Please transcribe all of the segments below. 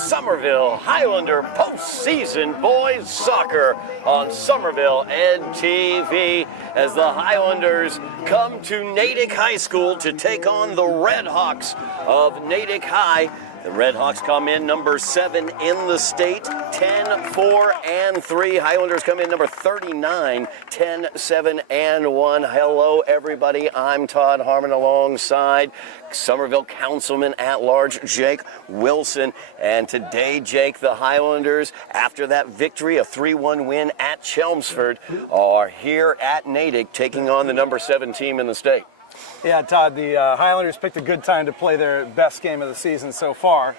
Somerville Highlander postseason boys soccer on Somerville NTV as the Highlanders come to Natick High School to take on the Red Hawks of Natick High. The Red Hawks come in number 7 in the state, 10-4-3. Highlanders come in number 39, 10-7-1. Hello, everybody. I'm Todd Harmon alongside Somerville Councilman at Large Jake Wilson. And today, Jake, the Highlanders, after that victory, a 3-1 win at Chelmsford, are here at Natick taking on the number 7 team in the state. Yeah, Todd, the Highlanders picked a good time to play their best game of the season so far.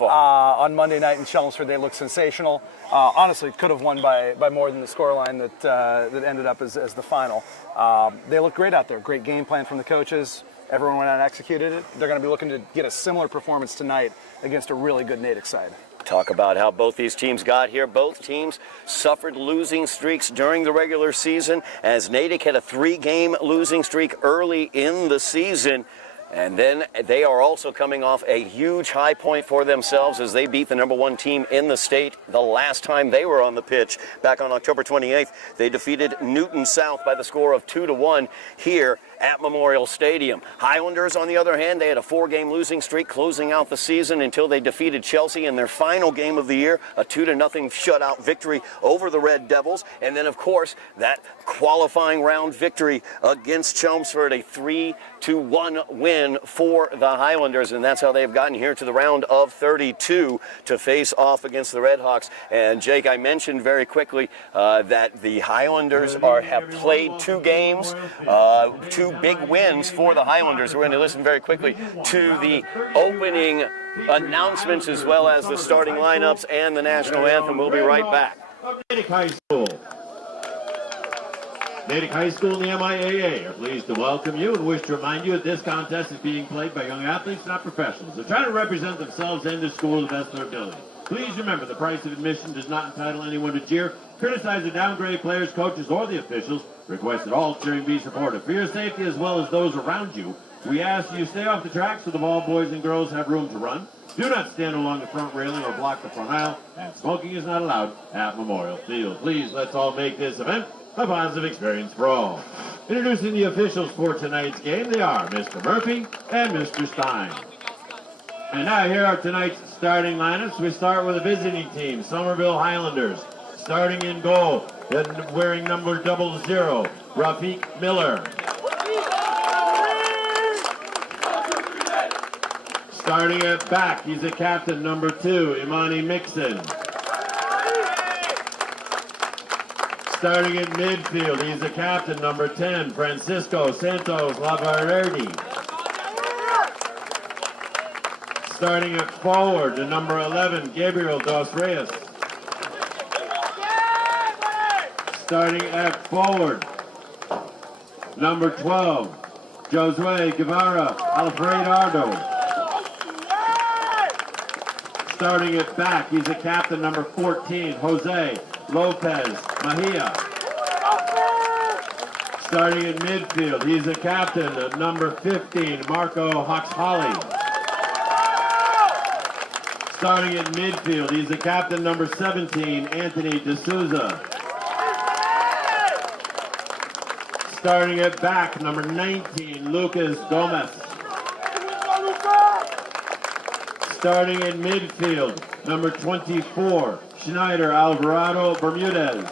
On Monday night in Chelmsford, they looked sensational. Honestly, could have won by more than the scoreline that ended up as the final. They looked great out there. Great game plan from the coaches. Everyone went out and executed it. They're going to be looking to get a similar performance tonight against a really good Natick side. Talk about how both these teams got here. Both teams suffered losing streaks during the regular season, as Natick had a 3-game losing streak early in the season. And then they are also coming off a huge high point for themselves as they beat the number 1 team in the state the last time they were on the pitch back on October 28th. They defeated Newton South by the score of 2-1 here at Memorial Stadium. Highlanders, on the other hand, they had a 4-game losing streak closing out the season until they defeated Chelsea in their final game of the year, a 2-0 shutout victory over the Red Devils. And then, of course, that qualifying round victory against Chelmsford, a 3-1 win for the Highlanders. And that's how they've gotten here to the round of 32 to face off against the Red Hawks. And, Jake, I mentioned very quickly that the Highlanders have played 2 games, 2 big wins for the Highlanders. We're going to listen very quickly to the opening announcements as well as the starting lineups and the national anthem. We'll be right back. Natick High School. Natick High School and the MIAA are pleased to welcome you and wish to remind you that this contest is being played by young athletes, not professionals. They're trying to represent themselves and their school to the best of their ability. Please remember, the price of admission does not entitle anyone to jeer, criticize, or downgrade players, coaches, or the officials. Request that all cheering be supported. For your safety as well as those around you, we ask you stay off the track so the ball boys and girls have room to run. Do not stand along the front railing or block the front aisle, and smoking is not allowed at Memorial Field. Please, let's all make this event a positive experience for all. Introducing the officials for tonight's game, they are Mr. Murphy and Mr. Stein. And now here are tonight's starting lineups. We start with a visiting team, Somerville Highlanders. Starting in goal, wearing number 00, Rafiq Miller. Starting at back, he's a captain, number 2, Imani Mixon. Starting in midfield, he's a captain, number 10, Francisco Santos Lavarerdi. Starting at forward, the number 11, Gabriel Dos Reyes. Starting at forward, number 12, Josue Guevara Alfredardo. Starting at back, he's a captain, number 14, Jose Lopez Mahia. Starting in midfield, he's a captain, number 15, Marco Hoxholly. Starting in midfield, he's a captain, number 17, Anthony D'Souza. Starting at back, number 19, Lucas Gomez. Starting in midfield, number 24, Schneider Alvarado Bermudez.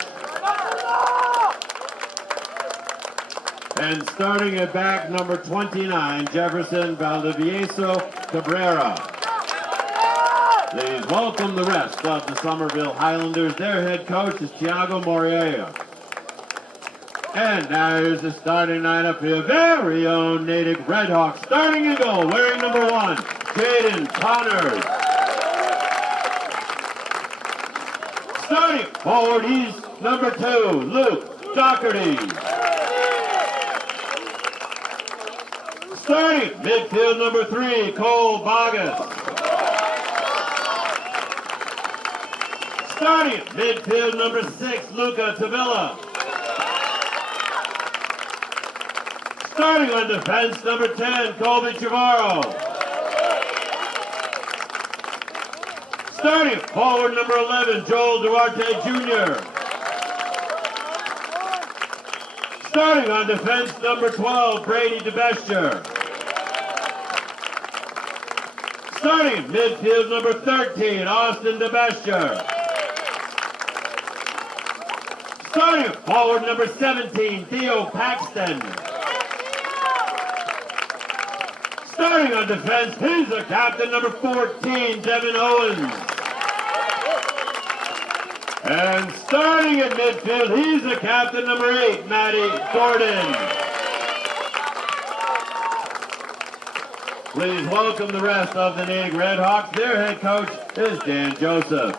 And starting at back, number 29, Jefferson Valdivieso Cabrera. Please welcome the rest of the Somerville Highlanders. Their head coach is Thiago Moriello. And now here's the starting lineup for your very own Natick Red Hawks. Starting in goal, wearing number 1, Jaden Connors. Starting forward, he's number 2, Luke Doherty. Starting midfield, number 3, Cole Bogus. Starting midfield, number 6, Luca Tavilla. Starting on defense, number 10, Colby Chavarro. Starting forward number 11, Joel Duarte Jr. Starting on defense number 12, Brady DeBesture. Starting midfield number 13, Austin DeBesture. Starting forward number 17, Theo Paxton. Starting on defense, he's the captain, number 14, Devin Owens. And starting at midfield, he's the captain, number 8, Matty Gordon. Please welcome the rest of the Natick Redhawks. Their head coach is Dan Joseph.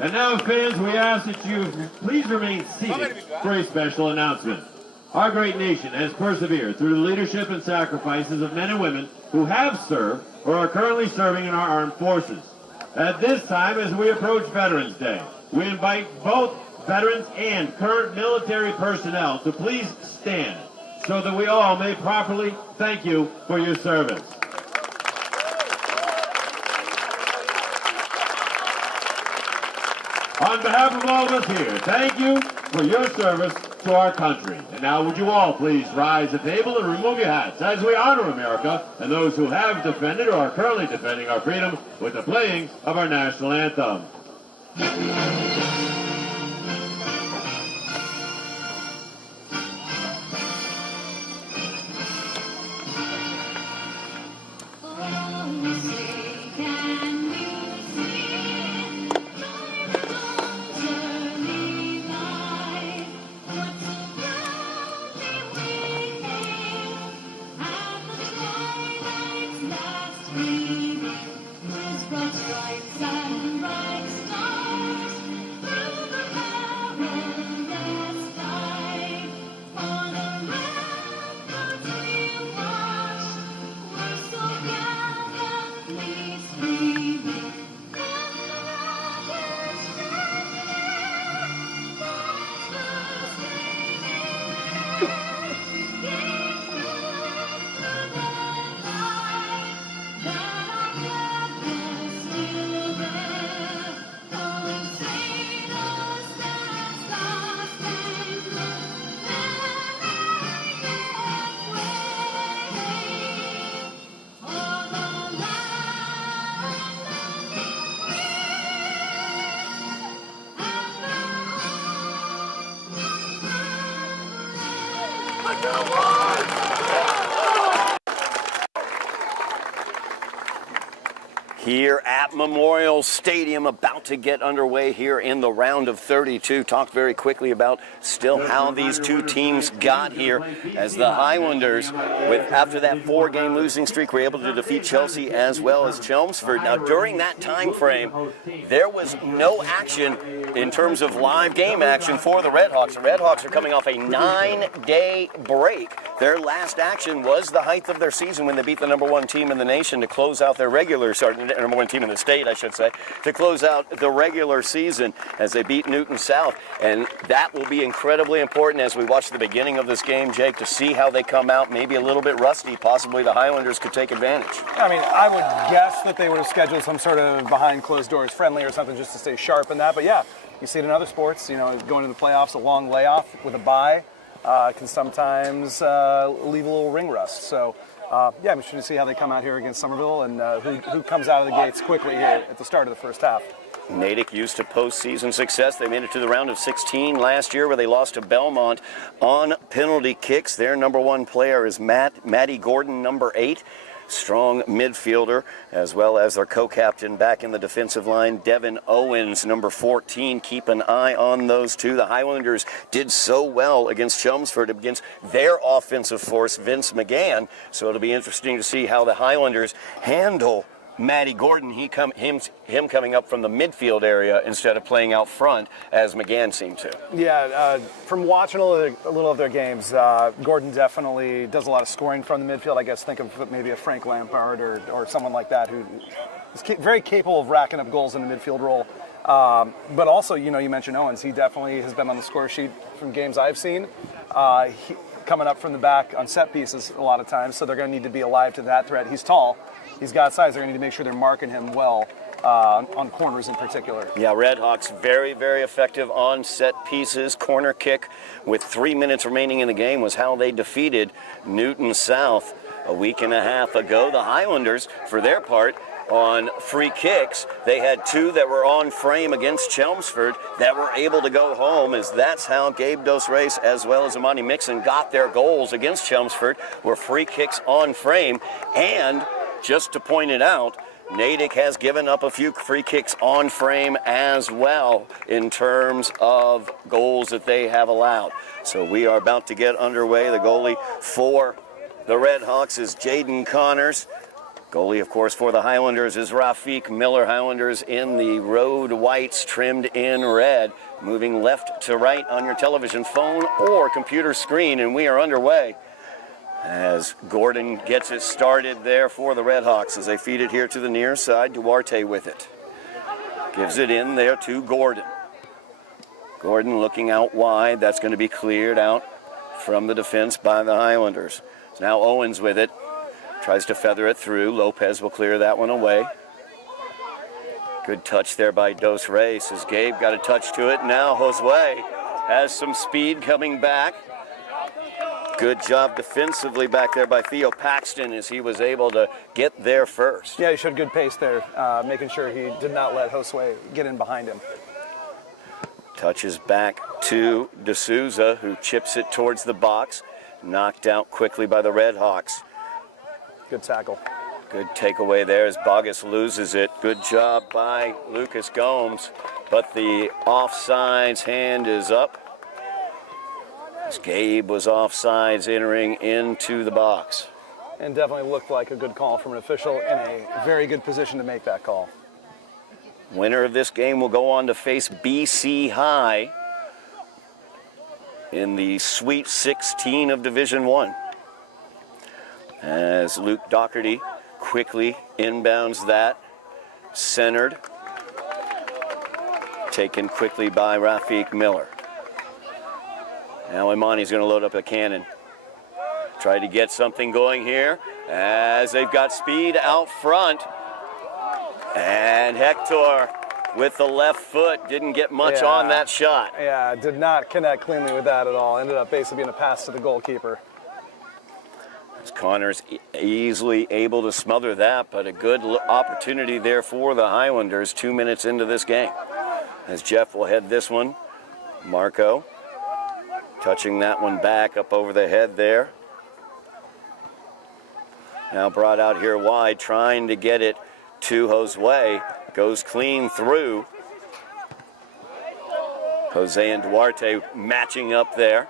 And now, fans, we ask that you please remain seated for a special announcement. Our great nation has persevered through the leadership and sacrifices of men and women who have served or are currently serving in our armed forces. At this time, as we approach Veterans Day, we invite both veterans and current military personnel to please stand so that we all may properly thank you for your service. On behalf of all of us here, thank you for your service to our country. And now would you all please rise at the table and remove your hats as we honor America and those who have defended or are currently defending our freedom with the playing of our national anthem. Here at Memorial Stadium, about to get underway here in the round of 32. Talked very quickly about still how these two teams got here, as the Highlanders, with after that 4-game losing streak, were able to defeat Chelsea as well as Chelmsford. Now, during that time frame, there was no action in terms of live game action for the Redhawks. The Redhawks are coming off a 9-day break. Their last action was the height of their season when they beat the #1 team in the nation to close out their regular, #1 team in the state, I should say, to close out the regular season as they beat Newton South. And that will be incredibly important as we watch the beginning of this game, Jake, to see how they come out, maybe a little bit rusty. Possibly the Highlanders could take advantage. I mean, I would guess that they would have scheduled some sort of behind closed doors friendly or something just to stay sharp in that. But yeah, you see it in other sports, you know, going to the playoffs, a long layoff with a bye can sometimes leave a little ring rust. So, yeah, I'm interested to see how they come out here against Somerville and who comes out of the gates quickly here at the start of the first half. Natick used to postseason success. They made it to the round of 16 last year where they lost to Belmont on penalty kicks. Their #1 player is Matty Gordon, number 8. Strong midfielder, as well as their co-captain back in the defensive line, Devin Owens, number 14. Keep an eye on those two. The Highlanders did so well against Chelmsford, against their offensive force, Vince McGann. So it'll be interesting to see how the Highlanders handle Matty Gordon, him coming up from the midfield area instead of playing out front, as McGann seemed to. Yeah, from watching a little of their games, Gordon definitely does a lot of scoring from the midfield. I guess think of maybe a Frank Lampard or someone like that who is very capable of racking up goals in the midfield role. But also, you know, you mentioned Owens. He definitely has been on the score sheet from games I've seen. Coming up from the back on set pieces a lot of times, so they're going to need to be alive to that threat. He's tall. He's got size. They're going to need to make sure they're marking him well on corners in particular. Yeah, Redhawks very, very effective on set pieces. Corner kick with 3 minutes remaining in the game was how they defeated Newton South a week and a half ago. The Highlanders, for their part, on free kicks, they had 2 that were on frame against Chelmsford that were able to go home, as that's how Gabe Dos Reis as well as Amani Mixon got their goals against Chelmsford, were free kicks on frame. And just to point it out, Natick has given up a few free kicks on frame as well in terms of goals that they have allowed. So we are about to get underway. The goalie for the Redhawks is Jaden Connors. Goalie, of course, for the Highlanders is Rafiq Miller. Highlanders in the road whites trimmed in red. Moving left to right on your television, phone, or computer screen, and we are underway. As Gordon gets it started there for the Redhawks as they feed it here to the near side. Duarte with it. Gives it in there to Gordon. Gordon looking out wide. That's going to be cleared out from the defense by the Highlanders. So now Owens with it. Tries to feather it through. Lopez will clear that one away. Good touch there by Dos Reis as Gabe got a touch to it. Now Josue has some speed coming back. Good job defensively back there by Theo Paxton as he was able to get there first. Yeah, he showed good pace there, making sure he did not let Josue get in behind him. Touches back to D'Souza, who chips it towards the box. Knocked out quickly by the Redhawks. Good tackle. Good takeaway there as Bogus loses it. Good job by Lucas Gomes, but the offsides hand is up. As Gabe was offsides entering into the box. And definitely looked like a good call from an official in a very good position to make that call. Winner of this game will go on to face BC High in the Sweet 16 of Division I. As Luke Doherty quickly inbounds that, centered, taken quickly by Rafiq Miller. Now Imani's going to load up a cannon. Try to get something going here as they've got speed out front. And Hector with the left foot didn't get much on that shot. Yeah, did not connect cleanly with that at all. Ended up basically being a pass to the goalkeeper. As Connor's easily able to smother that, but a good opportunity there for the Highlanders 2 minutes into this game. As Jeff will head this one. Marco touching that one back up over the head there. Now brought out here wide, trying to get it to Josue. Goes clean through. Jose and Duarte matching up there.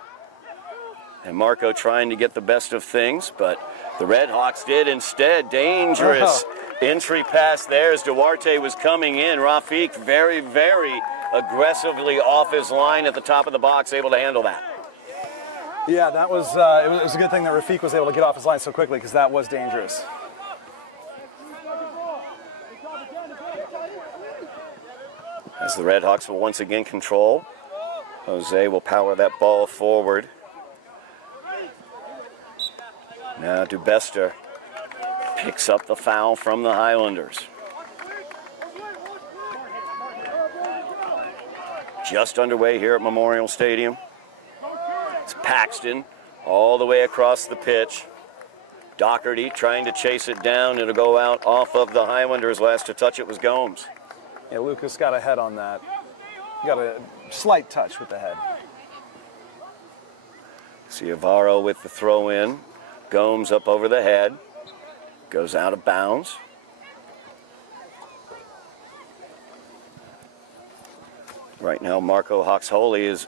And Marco trying to get the best of things, but the Redhawks did instead. Dangerous entry pass there as Duarte was coming in. Rafiq very, very aggressively off his line at the top of the box, able to handle that. Yeah, that was it was a good thing that Rafiq was able to get off his line so quickly because that was dangerous. As the Redhawks will once again control, Jose will power that ball forward. Now Dubester picks up the foul from the Highlanders. Just underway here at Memorial Stadium. It's Paxton all the way across the pitch. Doherty trying to chase it down. It'll go out off of the Highlanders. Last to touch it was Gomes. Yeah, Lucas got a head on that. Got a slight touch with the head. Ciavaro with the throw in. Gomes up over the head. Goes out of bounds. Right now, Marco Hawks-Holy is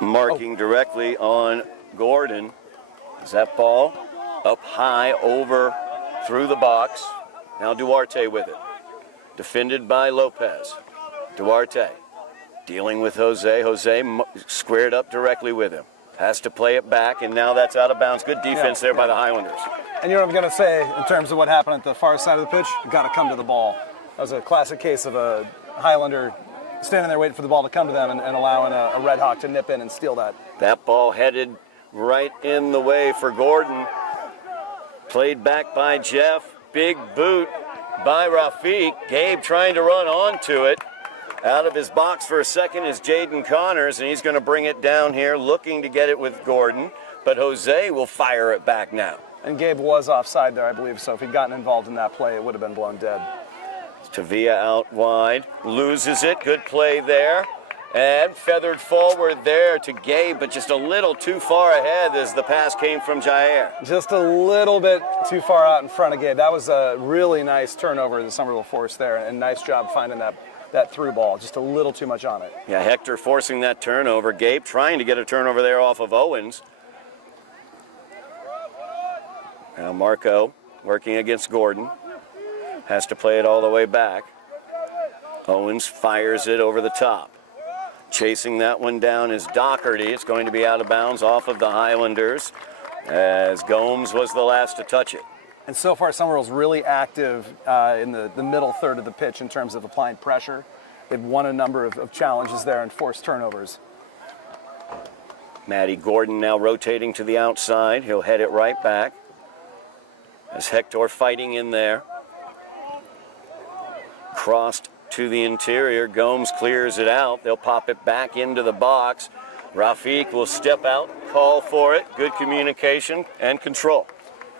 marking directly on Gordon. Is that ball up high over through the box. Now Duarte with it. Defended by Lopez. Duarte dealing with Jose. Jose squared up directly with him. Has to play it back, and now that's out of bounds. Good defense there by the Highlanders. And you know what I'm going to say in terms of what happened at the far side of the pitch? Got to come to the ball. That was a classic case of a Highlander standing there waiting for the ball to come to them and allowing a Red Hawk to nip in and steal that. That ball headed right in the way for Gordon. Played back by Jeff. big boot by Rafiq. Gabe trying to run onto it. Out of his box for a second is Jaden Connors, and he's going to bring it down here, looking to get it with Gordon. But Jose will fire it back now. And Gabe was offside there, I believe, so if he'd gotten involved in that play, it would have been blown dead. Tavia out wide, loses it. Good play there. And feathered forward there to Gabe, but just a little too far ahead as the pass came from Jair. Just a little bit too far out in front of Gabe. That was a really nice turnover the Somerville forced there, and nice job finding that through ball. Just a little too much on it. Yeah, Hector forcing that turnover. Gabe trying to get a turnover there off of Owens. Now Marco working against Gordon. Has to play it all the way back. Owens fires it over the top. Chasing that one down is Doherty. It's going to be out of bounds off of the Highlanders, as Gomes was the last to touch it. And so far, Somerville's really active in the middle third of the pitch in terms of applying pressure. They've won a number of challenges there and forced turnovers. Matty Gordon now rotating to the outside. He'll head it right back. As Hector fighting in there. Crossed to the interior. Gomes clears it out. They'll pop it back into the box. Rafiq will step out, call for it. Good communication and control.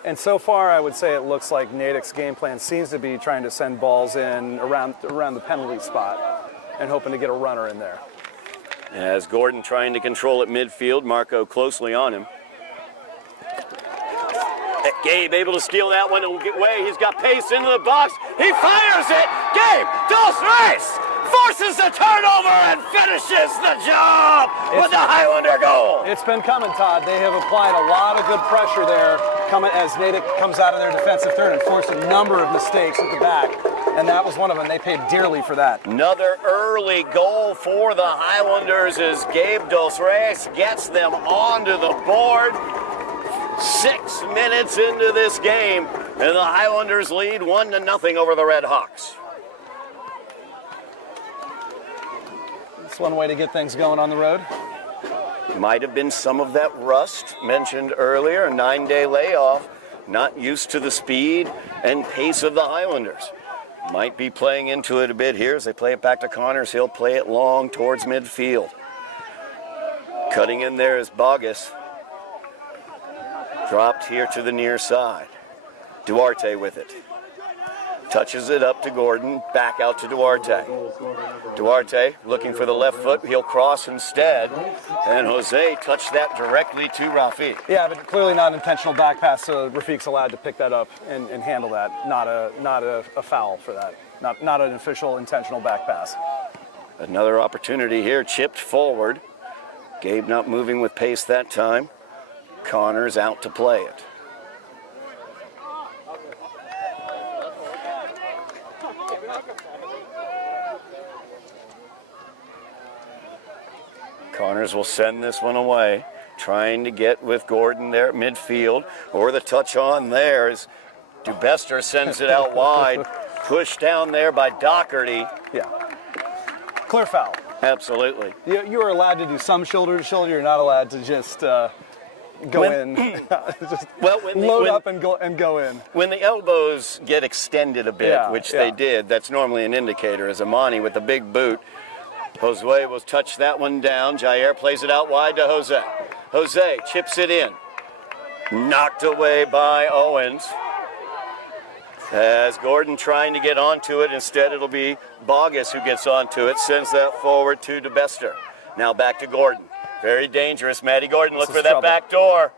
And so far, I would say it looks like Natick's game plan seems to be trying to send balls in around the penalty spot and hoping to get a runner in there. As Gordon trying to control at midfield, Marco closely on him. Gabe able to steal that one away. He's got pace into the box. He fires it. Gabe Dos Reis forces the turnover and finishes the job with the Highlander goal. It's been coming, Todd. They have applied a lot of good pressure there coming as Natick comes out of their defensive third and forced a number of mistakes at the back. And that was one of them. They paid dearly for that. Another early goal for the Highlanders as Gabe Dos Reis gets them onto the board. 6 minutes into this game, and the Highlanders lead 1-0 over the Red Hawks. That's one way to get things going on the road. Might have been some of that rust mentioned earlier, a 9-day layoff, not used to the speed and pace of the Highlanders. Might be playing into it a bit here as they play it back to Connors. He'll play it long towards midfield. Cutting in there is Bogus. Dropped here to the near side. Duarte with it. Touches it up to Gordon, back out to Duarte. Duarte looking for the left foot. He'll cross instead. And Jose touched that directly to Rafiq. Yeah, but clearly not an intentional back pass, so Rafiq's allowed to pick that up and handle that. Not a foul for that. Not an official intentional back pass. Another opportunity here, chipped forward. Gabe not moving with pace that time. Connors out to play it. Connors will send this one away, trying to get with Gordon there at midfield, or the touch on there as Dubester sends it out wide, pushed down there by Doherty. Yeah, clear foul. Absolutely. You are allowed to do some shoulder to shoulder. You're not allowed to just go in, just load up and go in. When the elbows get extended a bit, which they did, that's normally an indicator. As Amani with the big boot, Jose will touch that one down. Jair plays it out wide to Jose. Jose chips it in. Knocked away by Owens. As Gordon trying to get onto it, instead it'll be Bogus who gets onto it, sends that forward to DeBester. Now back to Gordon. Very dangerous. Matty Gordon, look for that back door.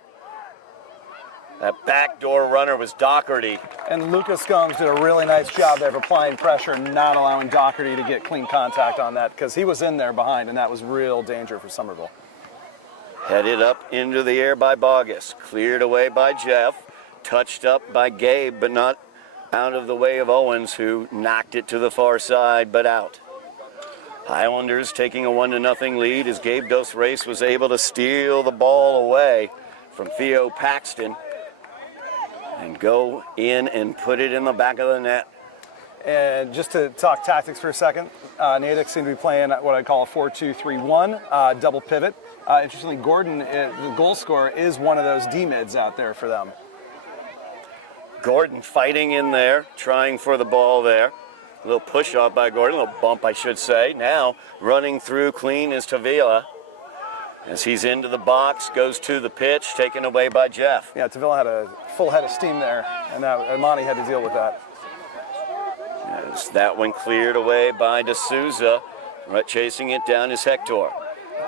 That backdoor runner was Doherty. And Lucas Gomes did a really nice job there of applying pressure and not allowing Doherty to get clean contact on that because he was in there behind, and that was real danger for Somerville. Headed up into the air by Bogus. Cleared away by Jeff. Touched up by Gabe, but not out of the way of Owens, who knocked it to the far side, but out. Highlanders taking a 1-0 lead as Gabe Dos Reis was able to steal the ball away from Theo Paxton and go in and put it in the back of the net. And just to talk tactics for a second, Natick seemed to be playing what I call a 4-2-3-1, double pivot. Interestingly, Gordon, the goal scorer, is one of those D-mids out there for them. Gordon fighting in there, trying for the ball there. A little push off by Gordon, a little bump, I should say. Now running through clean is Tavila. As he's into the box, goes to the pitch, taken away by Jeff. Yeah, Tavilla had a full head of steam there, and Monty had to deal with that. As that one cleared away by D'Souza. Right, chasing it down is Hector.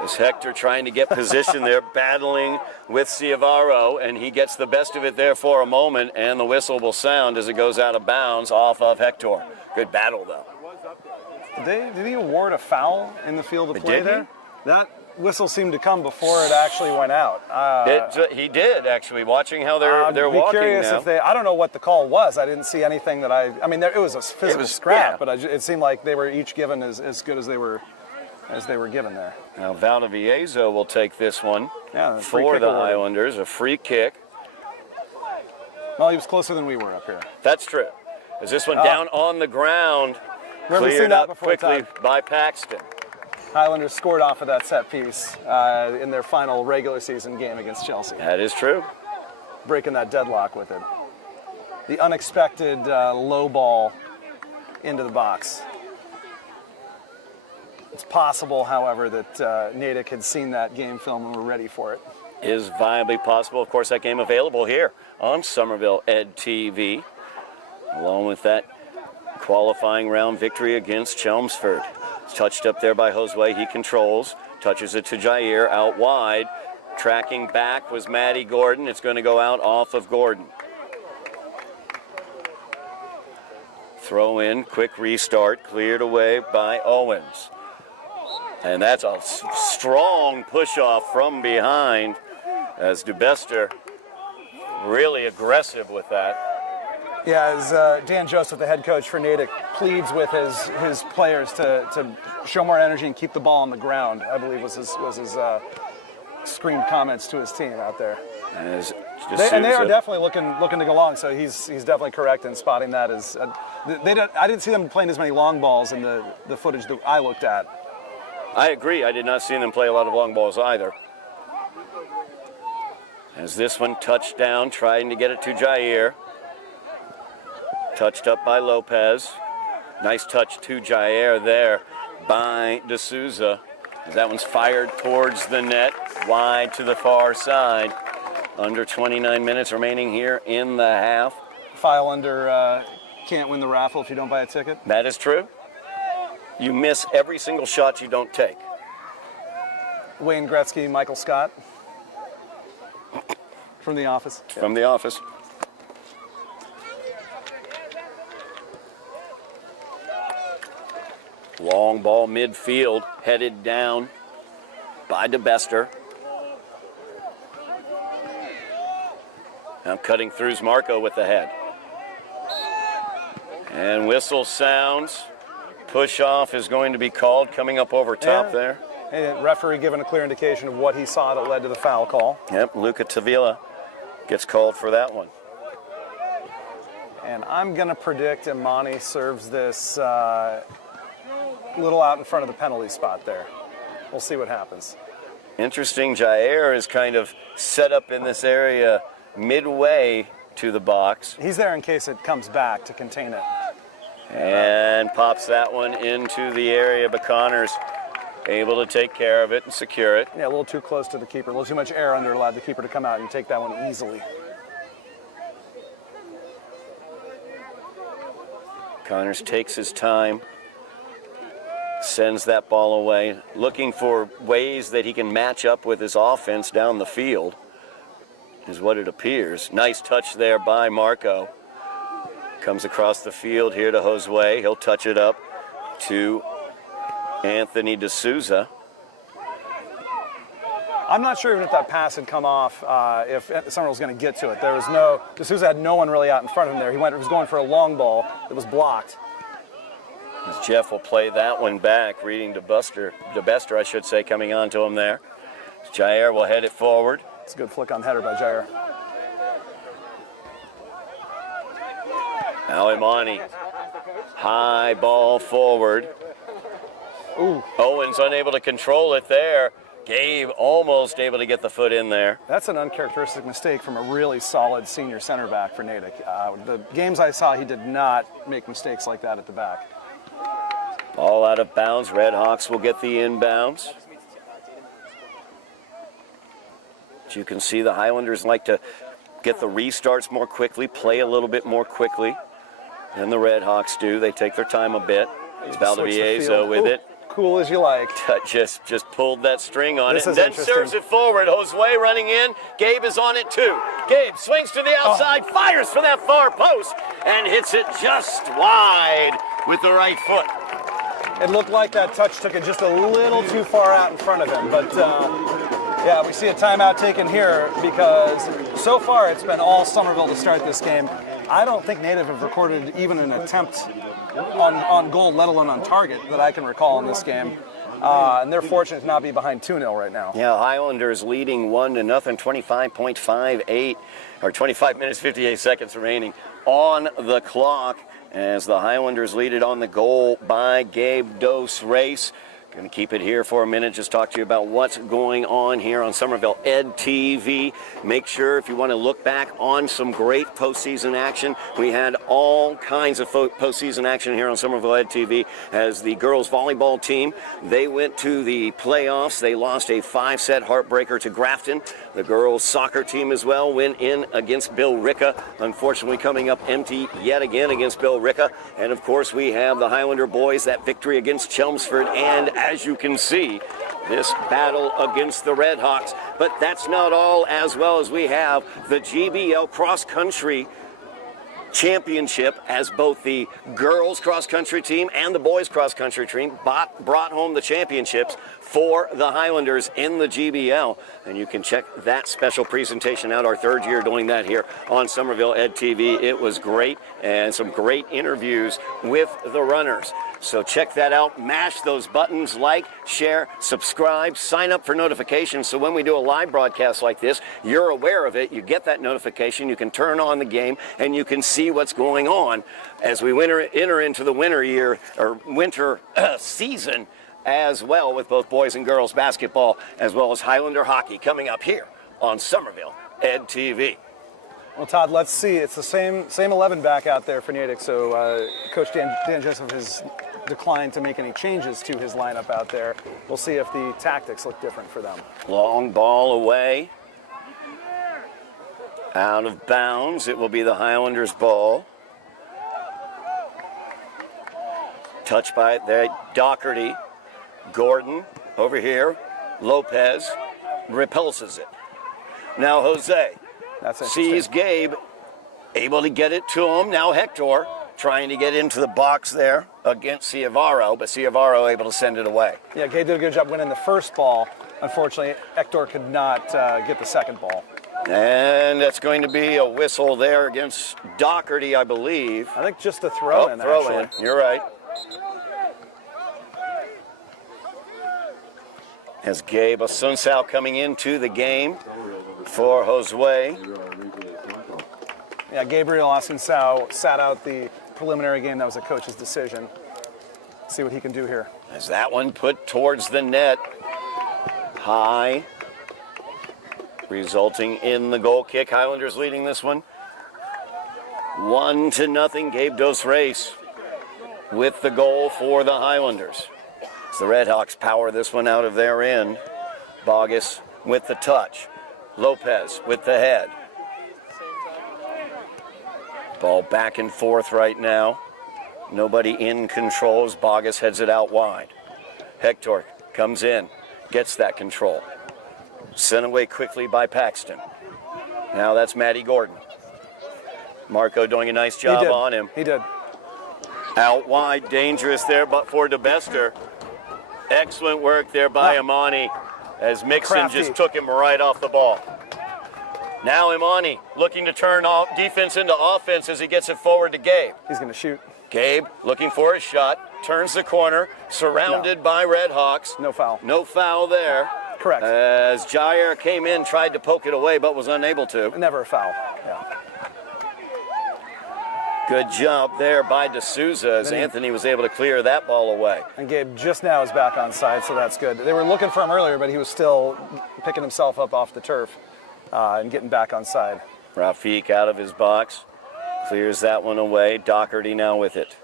As Hector trying to get position there, battling with Ciavaro, and he gets the best of it there for a moment, and the whistle will sound as it goes out of bounds off of Hector. Good battle, though. Did he award a foul in the field of play there? That whistle seemed to come before it actually went out. He did, actually, watching how they're walking curious now. If I don't know what the call was. I didn't see anything that I mean, it was a physical scrap, but it seemed like they were each given as good as they were given there. Now Valdivieso will take this one for the Highlanders, a free kick. Well, he was closer than we were up here. That's true. As this one down on the ground, cleared up quickly by Paxton. Highlanders scored off of that set piece in their final regular season game against Chelsea. That is true. Breaking that deadlock with it. The unexpected low ball into the box. It's possible, however, that Natick had seen that game film and were ready for it. Is viably possible. Of course, that game available here on Somerville Ed TV, along with that qualifying round victory against Chelmsford. Touched up there by Josue, he controls, touches it to Jair, out wide. Tracking back was Matty Gordon. It's going to go out off of Gordon. Throw in, quick restart, cleared away by Owens. And that's a strong push-off from behind as DeBester really aggressive with that. Yeah, as Dan Joseph, the head coach for Natick, pleads with his players to show more energy and keep the ball on the ground, I believe was his screamed comments to his team out there. And they are definitely looking to go long, so he's definitely correct in spotting that. As I didn't see them playing as many long balls in the footage that I looked at. I agree. I did not see them play a lot of long balls either. As this one touched down, trying to get it to Jair. Touched up by Lopez. Nice touch to Jair there by D'Souza. That one's fired towards the net, wide to the far side. Under 29 minutes remaining here in the half. File under can't win the raffle if you don't buy a ticket. That is true. You miss every single shot you don't take. Wayne Gretzky, Michael Scott. From The Office. From The Office. Long ball midfield, headed down by DeBester. Now cutting through's Marco with the head. And whistle sounds. Push off is going to be called, coming up over top there. And referee given a clear indication of what he saw that led to the foul call. Yep, Luca Tavila gets called for that one. And I'm going to predict Imani serves this little out in front of the penalty spot there. We'll see what happens. Interesting, Jair is kind of set up in this area midway to the box. He's there in case it comes back to contain it. And pops that one into the area, but Connors able to take care of it and secure it. Yeah, a little too close to the keeper. A little too much air under allowed the keeper to come out and take that one easily. Connors takes his time, sends that ball away, looking for ways that he can match up with his offense down the field, is what it appears. Nice touch there by Marco. Comes across the field here to Josue. He'll touch it up to Anthony D'Souza. I'm not sure even if that pass had come off, if someone was going to get to it. D'Souza had no one really out in front of him there. He was going for a long ball that was blocked. As Jeff will play that one back, reading DeBester, I should say, coming on to him there. Jair will head it forward. It's a good flick on header by Jair. Now Imani, high ball forward. Ooh. Owens unable to control it there. Gabe almost able to get the foot in there. That's an uncharacteristic mistake from a really solid senior center back for Natick. The games I saw, he did not make mistakes like that at the back. Ball out of bounds. Redhawks will get the inbounds. As you can see, the Highlanders like to get the restarts more quickly, play a little bit more quickly than the Redhawks do. They take their time a bit. It's Valdivieso with it. Cool as you like. Just pulled that string on This it and then serves it forward. Josue running in. Gabe is on it too. Gabe swings to the outside, fires for that far post, and hits it just wide with the right foot. It looked like that touch took it just a little too far out in front of him, but yeah, we see a timeout taken here because so far it's been all Somerville to start this game. I don't think Native have recorded even an attempt on goal, let alone on target, that I can recall in this game. And they're fortunate to not be behind 2-0 right now. Yeah, Highlanders leading 1-0, 25.58, or 25 minutes, 58 seconds remaining on the clock as the Highlanders lead it on the goal by Gabe Dos Reis. Going to keep it here for a minute, just talk to you about what's going on here on Somerville Ed TV. Make sure if you want to look back on some great postseason action, we had all kinds of postseason action here on Somerville Ed TV as the girls volleyball team, they went to the playoffs. They lost a 5-set heartbreaker to Grafton. The girls soccer team as well went in against Bill Ricca, unfortunately coming up empty yet again against Bill Ricca. And of course we have the Highlander boys, that victory against Chelmsford, and as you can see, this battle against the Redhawks. But that's not all, as well as we have the GBL Cross Country Championship, as both the girls cross country team and the boys cross country team brought home the championships for the Highlanders in the GBL. And you can check that special presentation out, our third year doing that here on Somerville Ed TV. It was great, and some great interviews with the runners. So check that out. Mash those buttons, like, share, subscribe, sign up for notifications, so when we do a live broadcast like this, you're aware of it. You get that notification. You can turn on the game, and you can see what's going on as we enter into the winter season as well, with both boys and girls basketball as well as Highlander hockey coming up here on Somerville Ed TV. Well, Todd, let's see. It's the same 11 back out there for Natick. So Coach Dan Joseph has declined to make any changes to his lineup out there. We'll see if the tactics look different for them. Long ball away. Out of bounds. It will be the Highlanders' ball. Touched by Doherty. Gordon over here. Lopez repulses it. Now Jose sees Gabe able to get it to him. Now Hector trying to get into the box there against Ciavaro, but Ciavaro able to send it away. Yeah, Gabe did a good job winning the first ball. Unfortunately, Hector could not get the second ball. And that's going to be a whistle there against Doherty, I believe. I think just a throw-in, throw-in. You're right. As Gabe Asunsao coming into the game for Josue. Yeah, Gabriel Asunsao sat out the preliminary game. That was a coach's decision. See what he can do here. As that one put towards the net. High. Resulting in the goal kick. Highlanders leading this one 1-0. Gabe Dos Reis with the goal for the Highlanders. As the Redhawks power this one out of their end. Bogus with the touch. Lopez with the head. Ball back and forth right now. Nobody in control as Bogus heads it out wide. Hector comes in, gets that control. Sent away quickly by Paxton. Now that's Matty Gordon. Marco doing a nice job on him. He did. Out wide, dangerous there, but for DeBester. Excellent work there by Imani as Mixon just took him right off the ball. Now Imani looking to turn defense into offense as he gets it forward to Gabe. He's going to shoot. Gabe looking for a shot, turns the corner, surrounded by Redhawks. No foul. No foul there. Correct. As Jair came in, tried to poke it away, but was unable to. Never a foul. Yeah. Good job there by D'Souza as Anthony was able to clear that ball away. And Gabe just now is back on side, so that's good. They were looking for him earlier, but he was still picking himself up off the turf and getting back on side. Rafiq out of his box, clears that one away. Doherty now with it.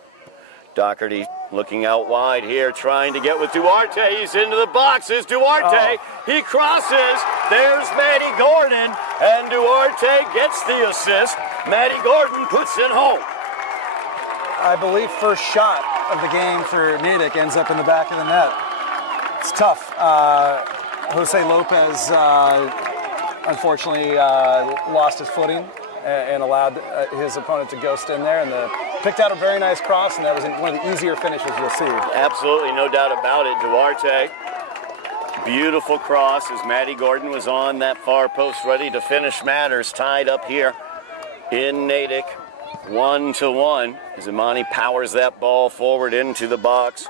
Doherty looking out wide here, trying to get with Duarte. He's into the boxes. Duarte, he crosses. There's Matty Gordon, and Duarte gets the assist. Matty Gordon puts it home. I believe first shot of the game for Natick ends up in the back of the net. It's tough. Jose Lopez unfortunately lost his footing and allowed his opponent to ghost in there, and picked out a very nice cross, and that was one of the easier finishes you'll see. Absolutely, no doubt about it. Duarte, beautiful cross as Matty Gordon was on that far post, ready to finish matters. Tied up here in Natick, 1-1, as Imani powers that ball forward into the box.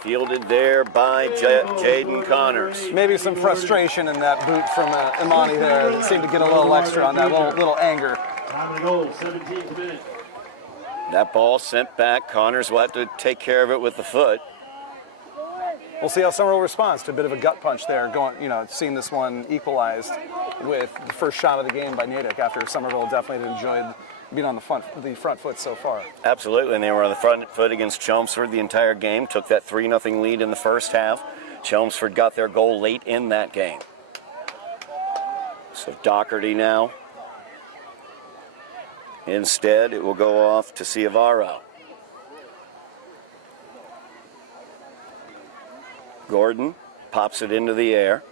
Fielded there by Jaden Connors. Maybe some frustration in that boot from Imani there. It seemed to get a little extra on that little anger. Time of the goal, 17th minute. That ball sent back. Connors will have to take care of it with the foot. We'll see how Somerville responds to a bit of a gut punch there, seeing this one equalized with the first shot of the game by Natick after Somerville definitely enjoyed being on the front foot so far. Absolutely, and they were on the front foot against Chelmsford the entire game. Took that 3-0 lead in the first half. Chelmsford got their goal late in that game. So Doherty now. Instead, it will go off to Ciavaro. Gordon pops it into the air.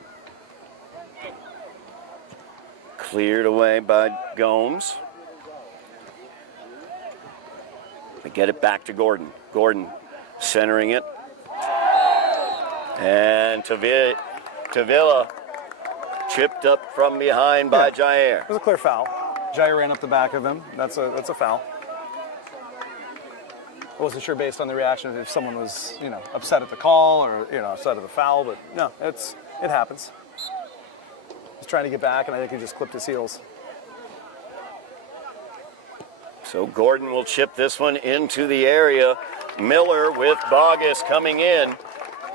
Cleared away by Gomes. They get it back to Gordon. Gordon centering it. And Tavilla chipped up from behind by Jair. It was a clear foul. Jair ran up the back of him. That's a foul. I wasn't sure based on the reaction if someone was, upset at the call or, upset at the foul, but no, it happens. He's trying to get back, and I think he just clipped his heels. So Gordon will chip this one into the area. Miller with Bogus coming in,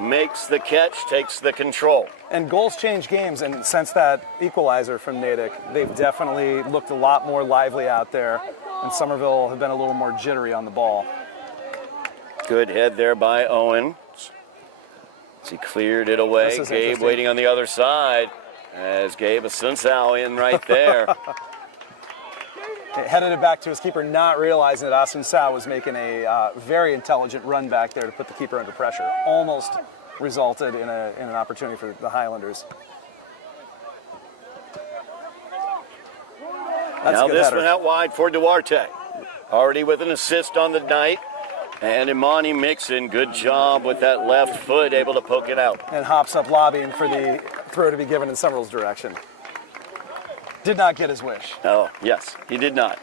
makes the catch, takes the control. And goals change games, and since that equalizer from Natick, they've definitely looked a lot more lively out there, and Somerville have been a little more jittery on the ball. Good head there by Owen. As he cleared it away. Gabe waiting on the other side. As Gabe Asunsao in right there. Headed it back to his keeper, not realizing that Asunsao was making a very intelligent run back there to put the keeper under pressure. Almost resulted in an opportunity for the Highlanders. Now this one out wide for Duarte. Already with an assist on the night. And Imani Mixon, good job with that left foot, able to poke it out. And hops up lobbying for the throw to be given in Somerville's direction. Did not get his wish. Oh, yes, he did not.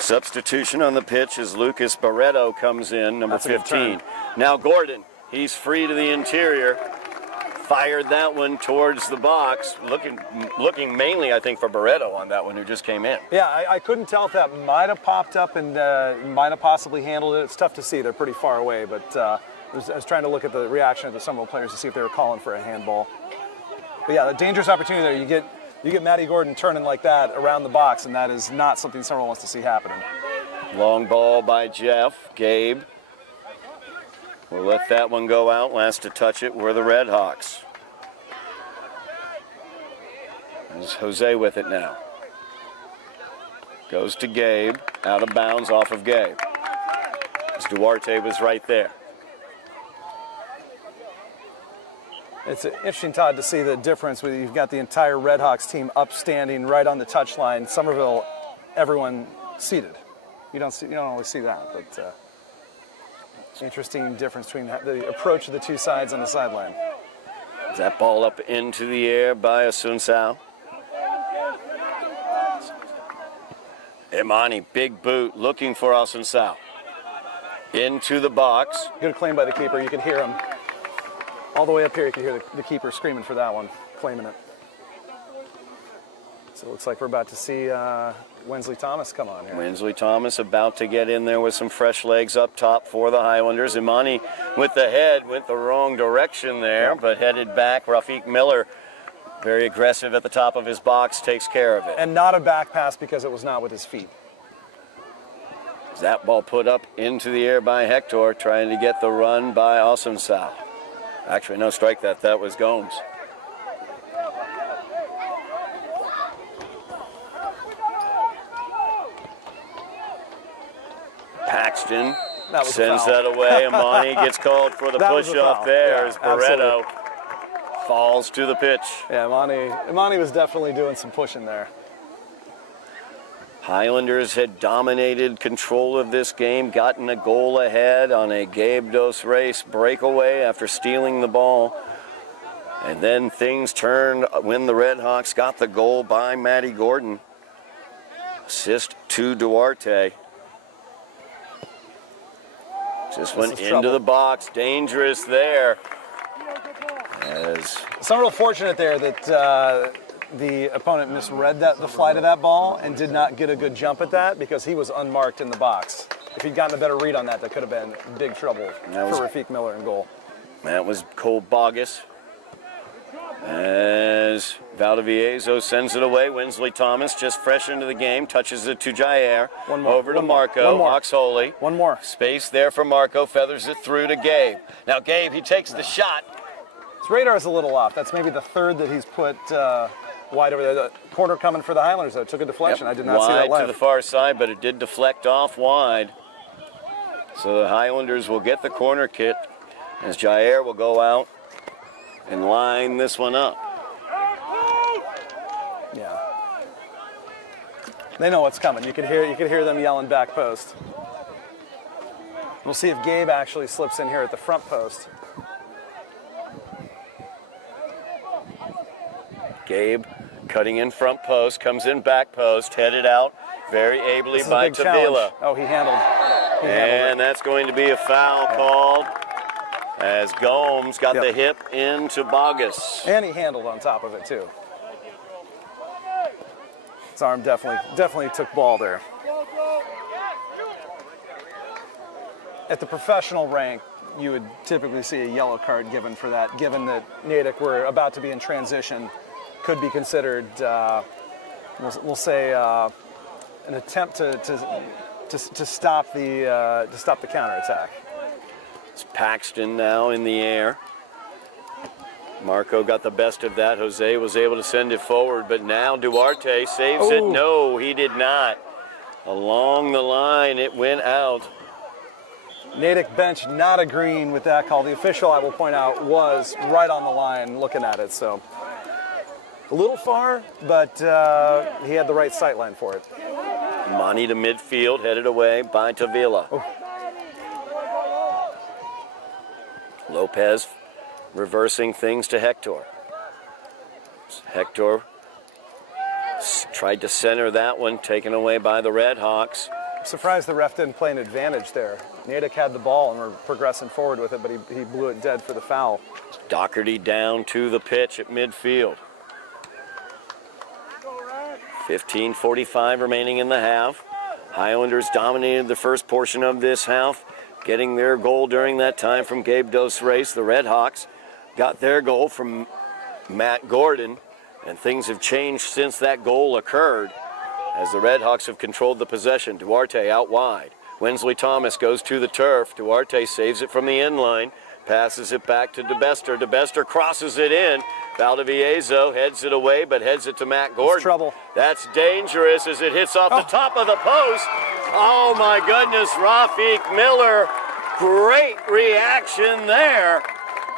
Substitution on the pitch as Lucas Barreto comes in, number 15. Now Gordon, he's free to the interior. Fired that one towards the box, looking mainly, I think, for Barreto on that one, who just came in. Yeah, I couldn't tell if that might have popped up and might have possibly handled it. It's tough to see. They're pretty far away, but I was trying to look at the reaction of the Somerville players to see if they were calling for a handball. But yeah, a dangerous opportunity there. You get Matty Gordon turning like that around the box, and that is not something Somerville wants to see happening. Long ball by Jeff. Gabe will let that one go out. Last to touch it were the Red Hawks. There's Jose with it now. Goes to Gabe. Out of bounds off of Gabe. As Duarte was right there. It's interesting, Todd, to see the difference when you've got the entire Red Hawks team upstanding right on the touchline. Somerville, everyone seated. You don't always see that, but interesting difference between the approach of the two sides on the sideline. That ball up into the air by Asunsao. Imani, big boot, looking for Asunsao. Into the box. Good claim by the keeper. You could hear him. All the way up here, you could hear the keeper screaming for that one, claiming it. So it looks like we're about to see Wensley Thomas come on here. Wensley Thomas about to get in there with some fresh legs up top for the Highlanders. Imani with the head went the wrong direction there, but headed back. Rafiq Miller, very aggressive at the top of his box, takes care of it. And not a back pass because it was not with his feet. That ball put up into the air by Hector, trying to get the run by Osumsau. Actually, no, strike that. That was Gomes. Paxton sends that away. Imani gets called for the push-off there as Barreto falls to the pitch. Yeah, Imani was definitely doing some pushing there. Highlanders had dominated control of this game, gotten a goal ahead on a Gabe Dos Reis breakaway after stealing the ball. And then things turned when the Red Hawks got the goal by Matty Gordon. Assist to Duarte. Just went into the box, dangerous there. Somerville fortunate there that the opponent misread the flight of that ball and did not get a good jump at that because he was unmarked in the box. If he'd gotten a better read on that, that could have been big trouble for Rafiq Miller in goal. That was Cole Bogus. As Valdivieso sends it away, Wensley Thomas just fresh into the game, touches it to Jair. Over to Marco, Oxholey. One more. Space there for Marco, feathers it through to Gabe. Now Gabe, he takes the shot. His radar's a little off. That's maybe the third that he's put wide over there. The corner coming for the Highlanders, though. Took a deflection. I did not see that live. Wide to the far side, but it did deflect off wide. So the Highlanders will get the corner kick as Jair will go out and line this one up. Yeah. They know what's coming. You could hear them yelling back post. We'll see if Gabe actually slips in here at the front post. Gabe cutting in front post, comes in back post, headed out very ably by Tavila. Oh, he handled and that's going to be a foul called as Gomes got the hip into Bogus. And he handled on top of it too. His arm definitely took ball there. At the professional rank, you would typically see a yellow card given for that, given that Natick were about to be in transition. Could be considered, we'll say, an attempt to stop the counterattack. It's Paxton now in the air. Marco got the best of that. Jose was able to send it forward, but now Duarte saves it. No, he did not. Along the line, it went out. Natick bench not agreeing with that call. The official, I will point out, was right on the line looking at it. So a little far, but he had the right sight line for it. Money to midfield, headed away by Tavila. Lopez reversing things to Hector. Hector tried to center that one, taken away by the Red Hawks. Surprised the ref didn't play an advantage there. Natick had the ball and were progressing forward with it, but he blew it dead for the foul. Doherty down to the pitch at midfield. 15:45 remaining in the half. Highlanders dominated the first portion of this half, getting their goal during that time from Gabe Dos Reis. The Red Hawks got their goal from Matt Gordon, and things have changed since that goal occurred as the Red Hawks have controlled the possession. Duarte out wide. Wensley Thomas goes to the turf. Duarte saves it from the end line, passes it back to DeBester. DeBester crosses it in. Valdivieso heads it away, but heads it to Matt Gordon. That's trouble. That's dangerous as it hits off the top of the post. Oh my goodness, Rafiq Miller. Great reaction there.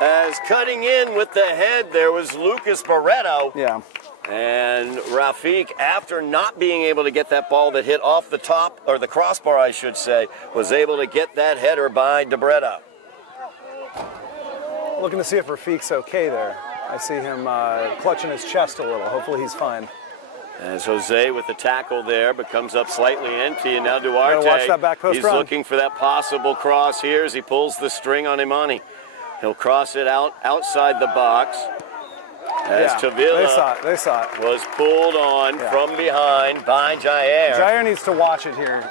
As cutting in with the head there was Lucas Barreto. Yeah. And Rafiq, after not being able to get that ball that hit off the top, or the crossbar I should say, was able to get that header by DeBretta. Looking to see if Rafiq's okay there. I see him clutching his chest a little. Hopefully he's fine. As Jose with the tackle there, but comes up slightly empty, and now Duarte, watch that back post he's run. Looking for that possible cross here as he pulls the string on Imani. He'll cross it outside the box. As Tavila They saw it. was pulled on from behind by Jair. Jair needs to watch it here.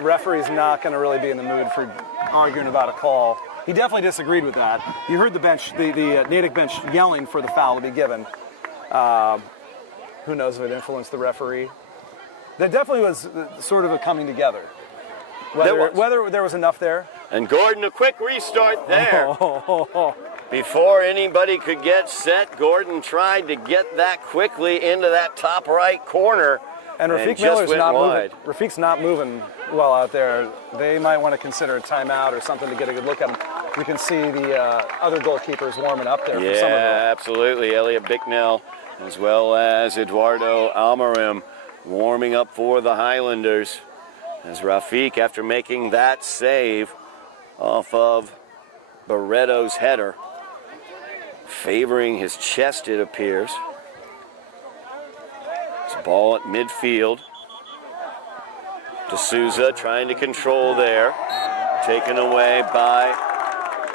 Referee's not going to really be in the mood for arguing about a call. He definitely disagreed with that. You heard the bench, the Natick bench yelling for the foul to be given. Who knows if it influenced the referee? There definitely was sort of a coming together. Whether there was enough there. And Gordon, a quick restart there. Before anybody could get set, Gordon tried to get that quickly into that top right corner. And Rafiq Miller's not moving. Rafiq's not moving well out there. They might want to consider a timeout or something to get a good look at him. You can see the other goalkeepers warming up there for Somerville. Yeah, absolutely. Elliot Bicknell as well as Eduardo Almarim warming up for the Highlanders. As Rafiq, after making that save off of Barreto's header, favoring his chest, it appears. It's a ball at midfield. D'Souza trying to control there. Taken away by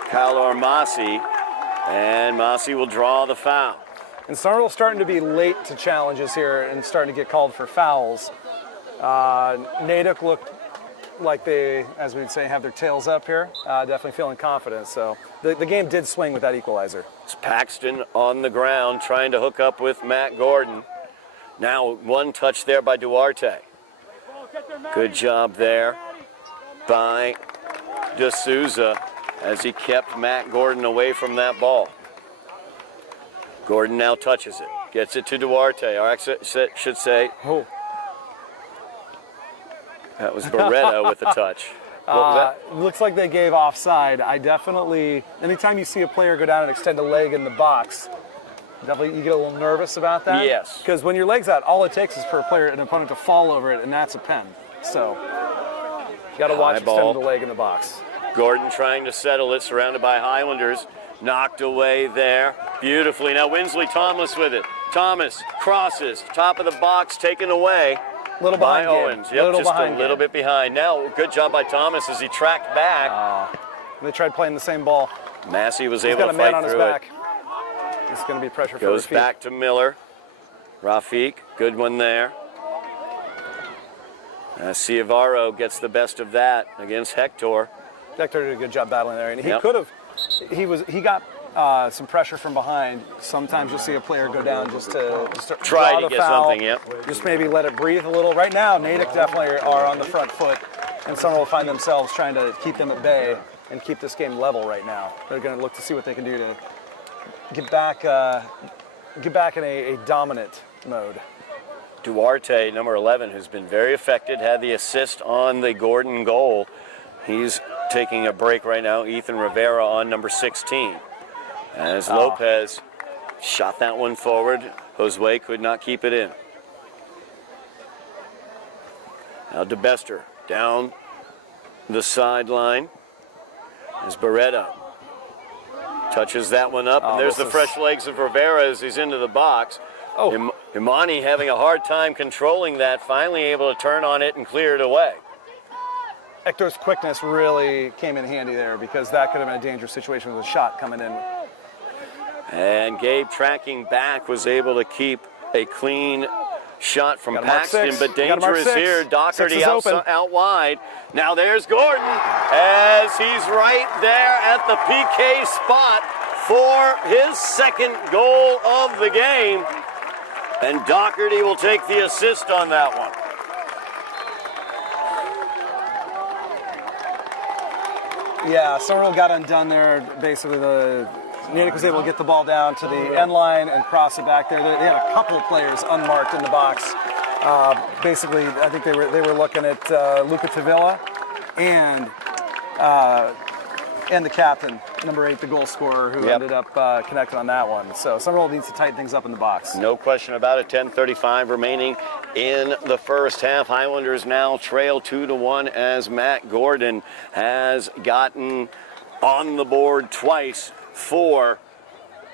Kalor Masi. And Masi will draw the foul. And Somerville starting to be late to challenges here and starting to get called for fouls. Natick looked like they, as we'd say, have their tails up here. Definitely feeling confident. So the game did swing with that equalizer. It's Paxton on the ground trying to hook up with Matt Gordon. Now one touch there by Duarte. Good job there by D'Souza as he kept Matt Gordon away from that ball. Gordon now touches it. Gets it to Duarte. Or I should say, that was Barreto with the touch. What was that? Looks like they gave offside. I definitely, anytime you see a player go down and extend a leg in the box, definitely you get a little nervous about that. Yes. Because when your leg's out, all it takes is for an opponent to fall over it, and that's a pen. So you got to watch extending the leg in the box. Gordon trying to settle it, surrounded by Highlanders. Knocked away there beautifully. Now Winsley Thomas with it. Thomas crosses, top of the box, taken away. Little by behind Owens. Yep, just a little bit behind. Now, good job by Thomas as he tracked back. They tried playing the same ball. Massey was He's able to fight got a man on his through back. it. It's going to be pressure for Goes Rafiq. back to Miller. Rafiq, good one there. Ciavaro gets the best of that against Hector. Hector did a good job battling there, and he could have. He got some pressure from behind. Sometimes you'll see a player go down just to try to the get foul, something. Yep. Just maybe let it breathe a little. Right now, Natick definitely are on the front foot, and some will find themselves trying to keep them at bay and keep this game level right now. They're going to look to see what they can do to get back in a dominant mode. Duarte, number 11, who's been very effective, had the assist on the Gordon goal. He's taking a break right now. Ethan Rivera on number 16. As Lopez shot that one forward, Josue could not keep it in. Now DeBester down the sideline as Barreto touches that one up, and there's the fresh legs of Rivera as he's into the box. Imani having a hard time controlling that, finally able to turn on it and clear it away. Hector's quickness really came in handy there because that could have been a dangerous situation with a shot coming in. And Gabe tracking back was able to keep a clean shot from Paxton, but dangerous here. Doherty out wide. Now there's Gordon as he's right there at the PK spot for his second goal of the game. And Doherty will take the assist on that one. Yeah, Somerville got undone there. Basically, Natick was able to get the ball down to the end line and cross it back there. They had a couple of players unmarked in the box. Basically, I think they were looking at Luca Tavilla and the captain, number 8, the goal scorer, who ended up connecting on that one. So Somerville needs to tighten things up in the box. No question about it. 10:35 remaining in the first half. Highlanders now trail 2-1 as Matt Gordon has gotten on the board twice for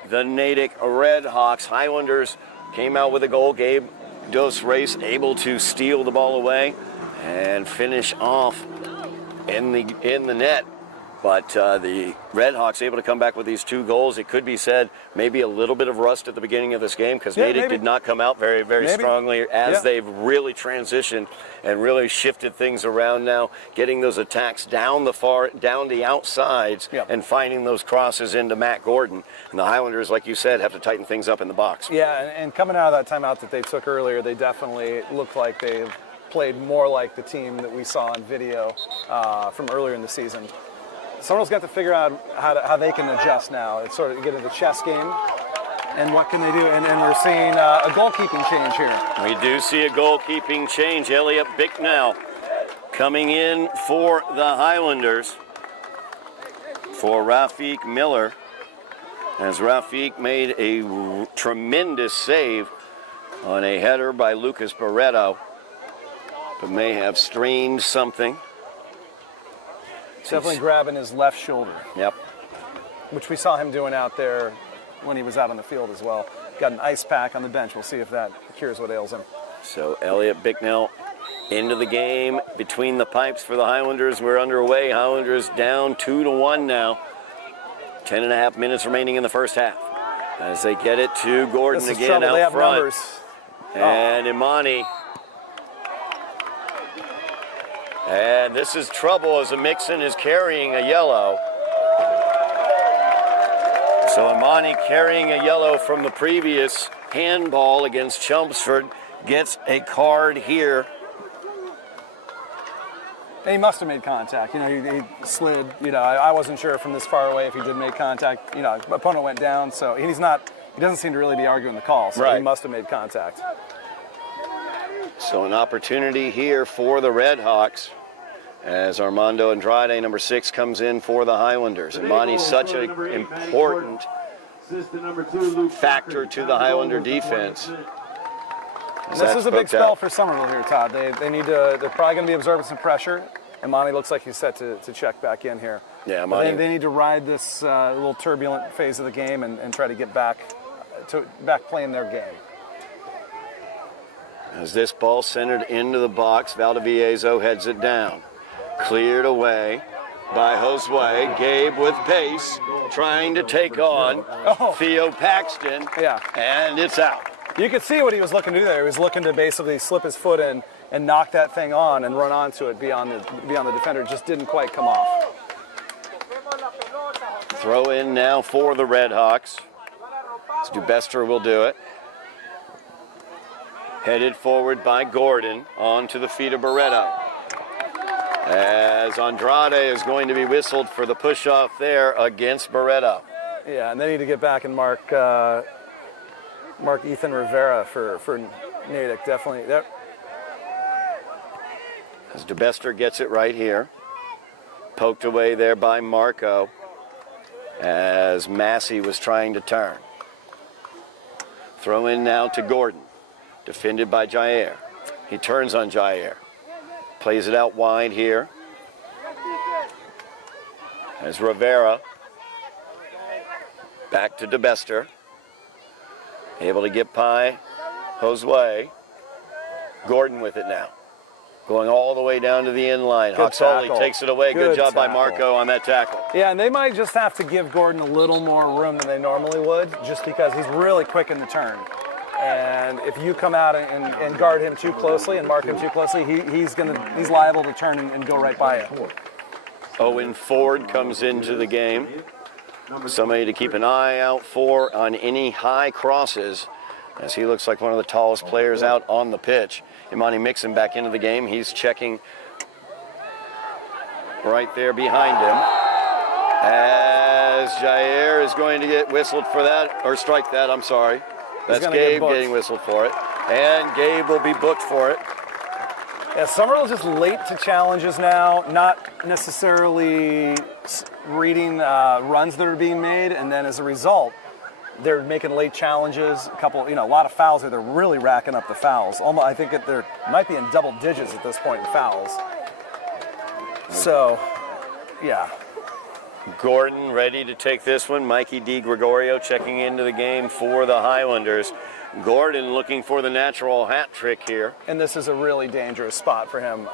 the Natick Redhawks. Highlanders came out with a goal. Gabe Dos Reis able to steal the ball away and finish off in the net But the Redhawks able to come back with these 2 goals. It could be said maybe a little bit of rust at the beginning of this game because Natick did not come out very, very strongly as they've really transitioned and really shifted things around now, getting those attacks down the outsides and finding those crosses into Matt Gordon. And the Highlanders, like you said, have to tighten things up in the box. Yeah, and coming out of that timeout that they took earlier, they definitely look like they've played more like the team that we saw on video from earlier in the season. Somerville's got to figure out how they can adjust now. It's sort of get into the chess game, and what can they do? And we're seeing a goalkeeping change here. We do see a goalkeeping change. Elliot Bicknell coming in for the Highlanders for Rafiq Miller, as Rafiq made a tremendous save on a header by Lucas Barreto, but may have strained something. Definitely grabbing his left shoulder. Yep. Which we saw him doing out there when he was out on the field as well. Got an ice pack on the bench. We'll see if that cures what ails him. So Elliot Bicknell into the game between the pipes for the Highlanders. We're underway. Highlanders down 2-1 now. 10.5 minutes remaining in the first half. As they get it to Gordon again trouble. out front. Numbers. And Imani. And this is trouble as Mixon is carrying a yellow. So Imani, carrying a yellow from the previous handball against Chelmsford, gets a card here. And he must have made contact. You know, he slid. You know, I wasn't sure from this far away if he did make contact. You know, opponent went down, so he's not. He doesn't seem to really be arguing the call. So he must have made contact. So an opportunity here for the Redhawks as Armando Andrade, number 6, comes in for the Highlanders. And Monty's such an important factor to the Highlander defense. This is a big spell for Somerville here, Todd. They need to. They're probably going to be absorbing some pressure. And Monty looks like he's set to check back in here. Yeah, Monty. They need to ride this little turbulent phase of the game and try to get back playing their game. As this ball centered into the box, Valdivieso heads it down. Cleared away by Josue. Gabe with pace, trying to take on Theo Paxton. Yeah. And it's out. You could see what he was looking to do there. He was looking to basically slip his foot in and knock that thing on and run onto it beyond the defender. It just didn't quite come off. Throw in now for the Redhawks. Dubester will do it. Headed forward by Gordon, onto the feet of Barreto. As Andrade is going to be whistled for the push-off there against Barreto. Yeah, and they need to get back and mark Ethan Rivera for Natick, definitely. As Dubester gets it right here. Poked away there by Marco as Massey was trying to turn. Throw in now to Gordon. Defended by Jair. He turns on Jair. Plays it out wide here. As Rivera. Back to Dubester. Able to get by Josue. Gordon with it now. Going all the way down to the end line. Hoxley takes it away. Good job by Marco on that tackle. Yeah, and they might just have to give Gordon a little more room than they normally would, just because he's really quick in the turn. And if you come out and guard him too closely and mark him too closely, he's liable to turn and go right by you. Owen Ford comes into the game. Somebody to keep an eye out for on any high crosses, as he looks like one of the tallest players out on the pitch. Imani Mixon back into the game. He's checking right there behind him. As Jair is going to get whistled for that, or strike that, I'm sorry. That's Gabe getting whistled for it. And Gabe will be booked for it. Yeah, Somerville's just late to challenges now, not necessarily reading runs that are being made, and then as a result, they're making late challenges, a lot of fouls here. They're really racking up the fouls. I think that they might be in double digits at this point in fouls. So, yeah. Gordon ready to take this one. Mikey Di Gregorio checking into the game for the Highlanders. Gordon looking for the natural hat trick here. And this is a really dangerous spot for him.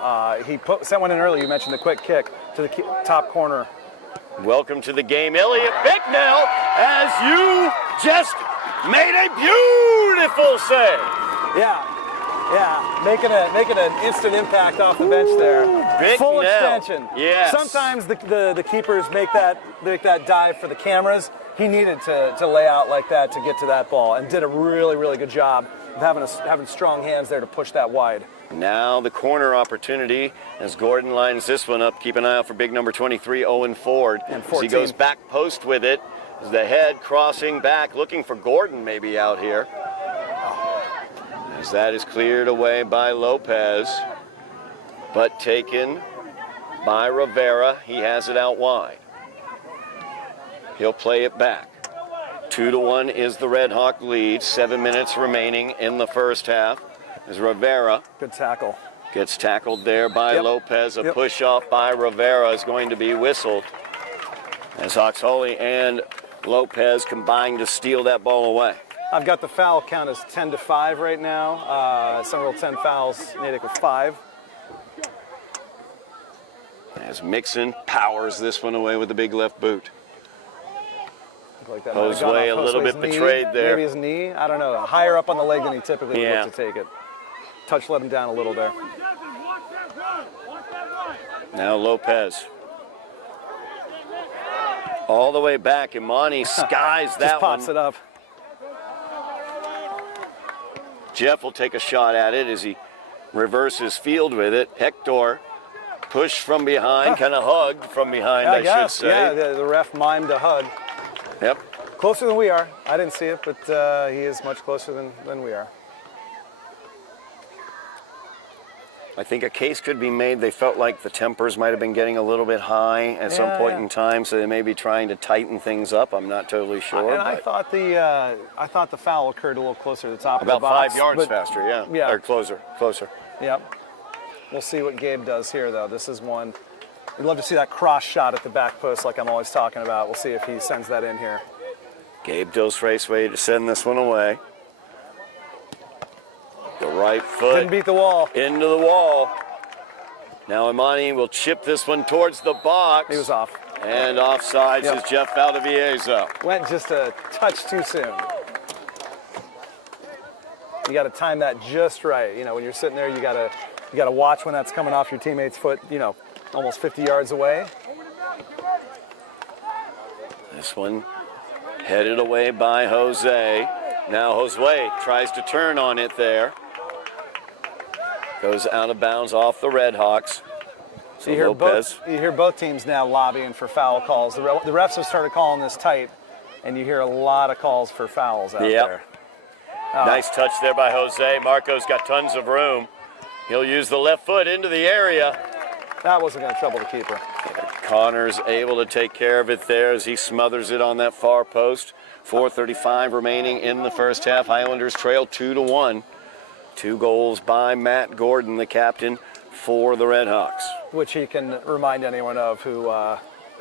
He sent one in early. You mentioned the quick kick to the top corner Welcome to the game, Elliot Bicknell, as you just made a beautiful save. Yeah, making an instant impact off the bench there. Full extension. Yes. Sometimes the keepers make that dive for the cameras. He needed to lay out like that to get to that ball, and did a really, really good job of having strong hands there to push that wide. Now the corner opportunity as Gordon lines this one up. Keep an eye out for big number 23, Owen Ford. And as he goes back post with it. As the head crossing back, looking for Gordon maybe out here. As that is cleared away by Lopez, but taken by Rivera. He has it out wide. He'll play it back. 2-1 is the Red Hawk lead. 7 minutes remaining in the first half. As Rivera good tackle gets tackled there by Lopez. A push off by Rivera is going to be whistled. As Hoxholey and Lopez combine to steal that ball away. I've got the foul count as 10-5 right now. Somerville 10 fouls, Natick with 5. As Mixon powers this one away with the big left boot. Like that. Josue a little bit betrayed there. Maybe his knee, I don't know. Higher up on the leg than he typically would look to take it. Touch let him down a little there. Now Lopez. All the way back, Imani skies that Just pops it up. Jeff will take a shot at it as he reverses field with it. Hector pushed from behind, kind of hugged from behind, I should say. Yeah, the ref mimed a hug. Yep. Closer than we are. I didn't see it, but he is much closer than we are. I think a case could be made. They felt like the tempers might have been getting a little bit high at some point in time, so they may be trying to tighten things up. I'm not totally sure. And I thought the foul occurred a little closer to the top of the box. About 5 yards faster, yeah. Or closer. Yep. We'll see what Gabe does here, though. This is one. We'd love to see that cross shot at the back post like I'm always talking about. We'll see if he sends that in here. Gabe Dos Raceway to send this one away. The right foot. Didn't beat the wall. Into the wall. Now Imani will chip this one towards the box. He was off. And offsides is Jeff Valdivieso. Went just a touch too soon. You got to time that just right. You know, when you're sitting there, you got to watch when that's coming off your teammate's foot, you know, almost 50 yards away. This one headed away by Jose. Now Josue tries to turn on it there. Goes out of bounds off the Red Hawks. So you hear both teams now lobbying for foul calls. The refs have started calling this tight, and you hear a lot of calls for fouls out there. Nice touch there by Jose. Marco's got tons of room. He'll use the left foot into the area. That wasn't going to trouble the keeper. Connor's able to take care of it there as he smothers it on that far post. 4:35 remaining in the first half. Highlanders trail 2-1. 2 goals by Matt Gordon, the captain for the Red Hawks. Which he can remind anyone of who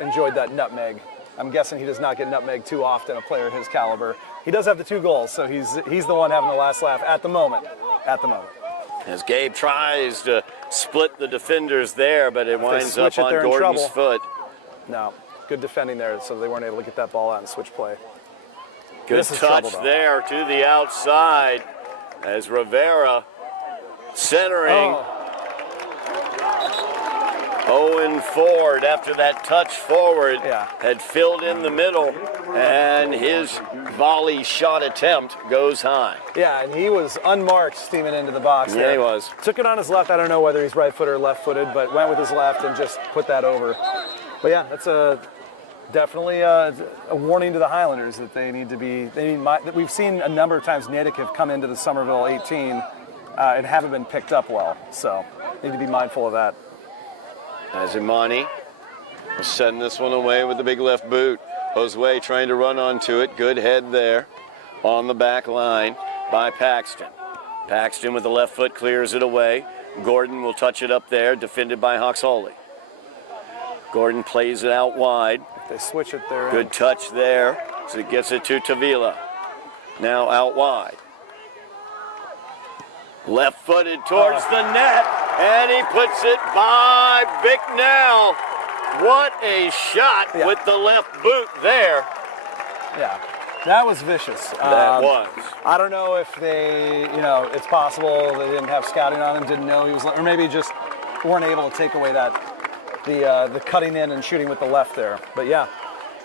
enjoyed that nutmeg. I'm guessing he does not get nutmeg too often, a player of his caliber. He does have the 2 goals, so he's the one having the last laugh at the moment. As Gabe tries to split the defenders there, but it winds up on Gordon's foot. No, good defending there, so they weren't able to get that ball out and switch play. Good touch there to the outside as Rivera centering. Owen Ford, after that touch forward, had filled in the middle, and his volley shot attempt goes high. Yeah, and he was unmarked steaming into the box there. Yeah, he was. Took it on his left. I don't know whether he's right-footed or left-footed, but went with his left and just put that over. But yeah, that's definitely a warning to the Highlanders that they need to be. We've seen a number of times Natick have come into the Somerville 18 and haven't been picked up well, so need to be mindful of that. As Imani will send this one away with the big left boot. Josue trying to run onto it. Good head there on the back line by Paxton. Paxton with the left foot clears it away. Gordon will touch it up there, defended by Hoxholey. Gordon plays it out wide. They switch it there. Good touch there, so it gets it to Tavila. Now out wide. Left-footed towards the net, and he puts it by Bicknell. What a shot with the left boot there. Yeah, that was vicious. That was. I don't know if they, it's possible they didn't have scouting on him, didn't know he was, or maybe just weren't able to take away the cutting in and shooting with the left there. But yeah,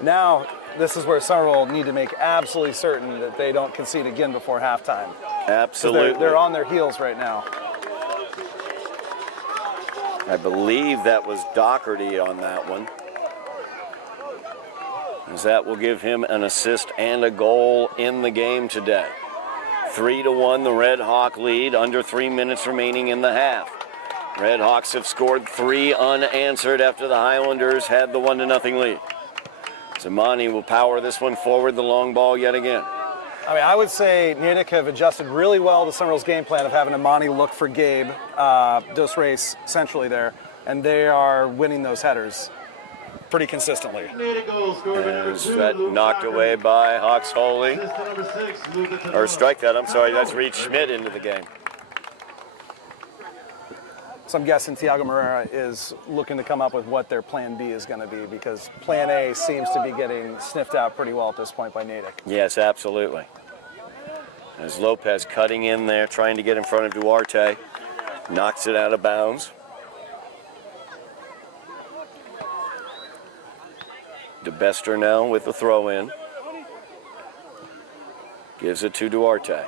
now this is where Somerville need to make absolutely certain that they don't concede again before halftime. Absolutely. They're on their heels right now. I believe that was Doherty on that one, as that will give him an assist and a goal in the game today. 3-1, the Red Hawk lead, under 3 minutes remaining in the half. Red Hawks have scored 3 unanswered after the Highlanders had the 1-0 lead. Zamani will power this one forward, the long ball yet again. I mean, I would say Natick have adjusted really well to Somerville's game plan of having Amani look for Gabe, Dos Reis centrally there, and they are winning those headers pretty consistently. As that knocked away by Hawks Holy. Or strike that, I'm sorry, that's Reed Schmidt into the game. So I'm guessing Thiago Moreira is looking to come up with what their plan B is going to be, because plan A seems to be getting sniffed out pretty well at this point by Natick. Yes, absolutely. As Lopez cutting in there, trying to get in front of Duarte. Knocks it out of bounds. DeBester now with the throw-in. Gives it to Duarte.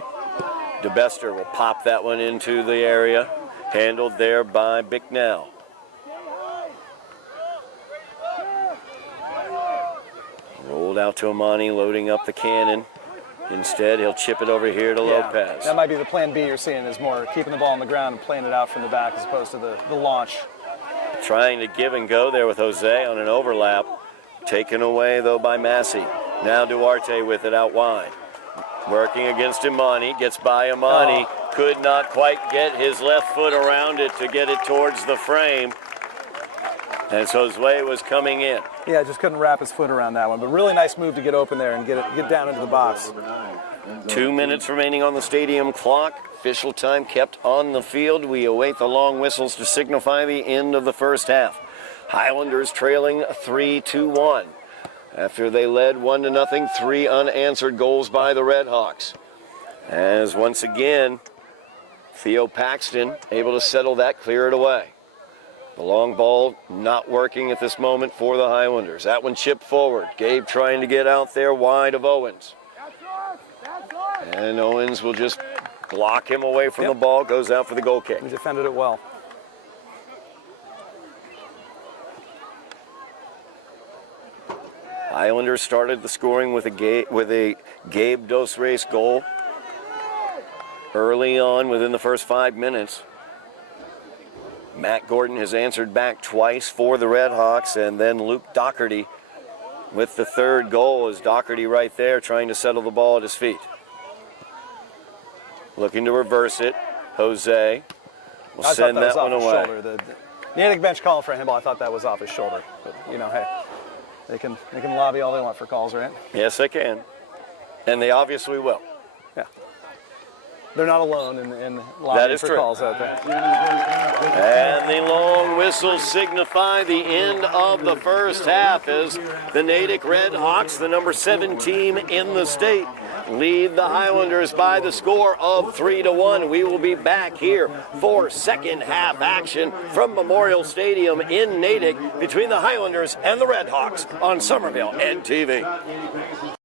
DeBester will pop that one into the area. Handled there by Bicknell. Rolled out to Amani, loading up the cannon. Instead, he'll chip it over here to Lopez. That might be the plan B you're seeing, is more keeping the ball on the ground and playing it out from the back as opposed to the launch. Trying to give and go there with Jose on an overlap. Taken away, though, by Massey. Now Duarte with it out wide. Working against Imani. Gets by Imani. Could not quite get his left foot around it to get it towards the frame. As Jose was coming in. Yeah, just couldn't wrap his foot around that one. But really nice move to get open there and get down into the box. 2 minutes remaining on the stadium clock. Official time kept on the field. We await the long whistles to signify the end of the first half. Highlanders trailing 3-1 after they led 1-0. 3 unanswered goals by the Red Hawks. As once again, Theo Paxton able to settle that, clear it away. The long ball not working at this moment for the Highlanders. That one chipped forward. Gabe trying to get out there wide of Owens. And Owens will just block him away from the ball, goes out for the goal kick. He defended it well. Highlanders started the scoring with a Gabe Dos Reis goal early on within the first 5 minutes. Matt Gordon has answered back twice for the Red Hawks, and then Luke Doherty with the third goal, is Doherty right there trying to settle the ball at his feet. Looking to reverse it. Jose will send that one away. The Natick bench calling for a handball. I thought that was off his shoulder. But, hey, they can lobby all they want for calls, right? Yes, they can. And they obviously will. Yeah. They're not alone in lobbying for calls out there. And the long whistles signify the end of the first half as the Natick Red Hawks, the number 7 team in the state, lead the Highlanders by the score of 3-1. We will be back here for second half action from Memorial Stadium in Natick between the Highlanders and the Red Hawks on Somerville NTV.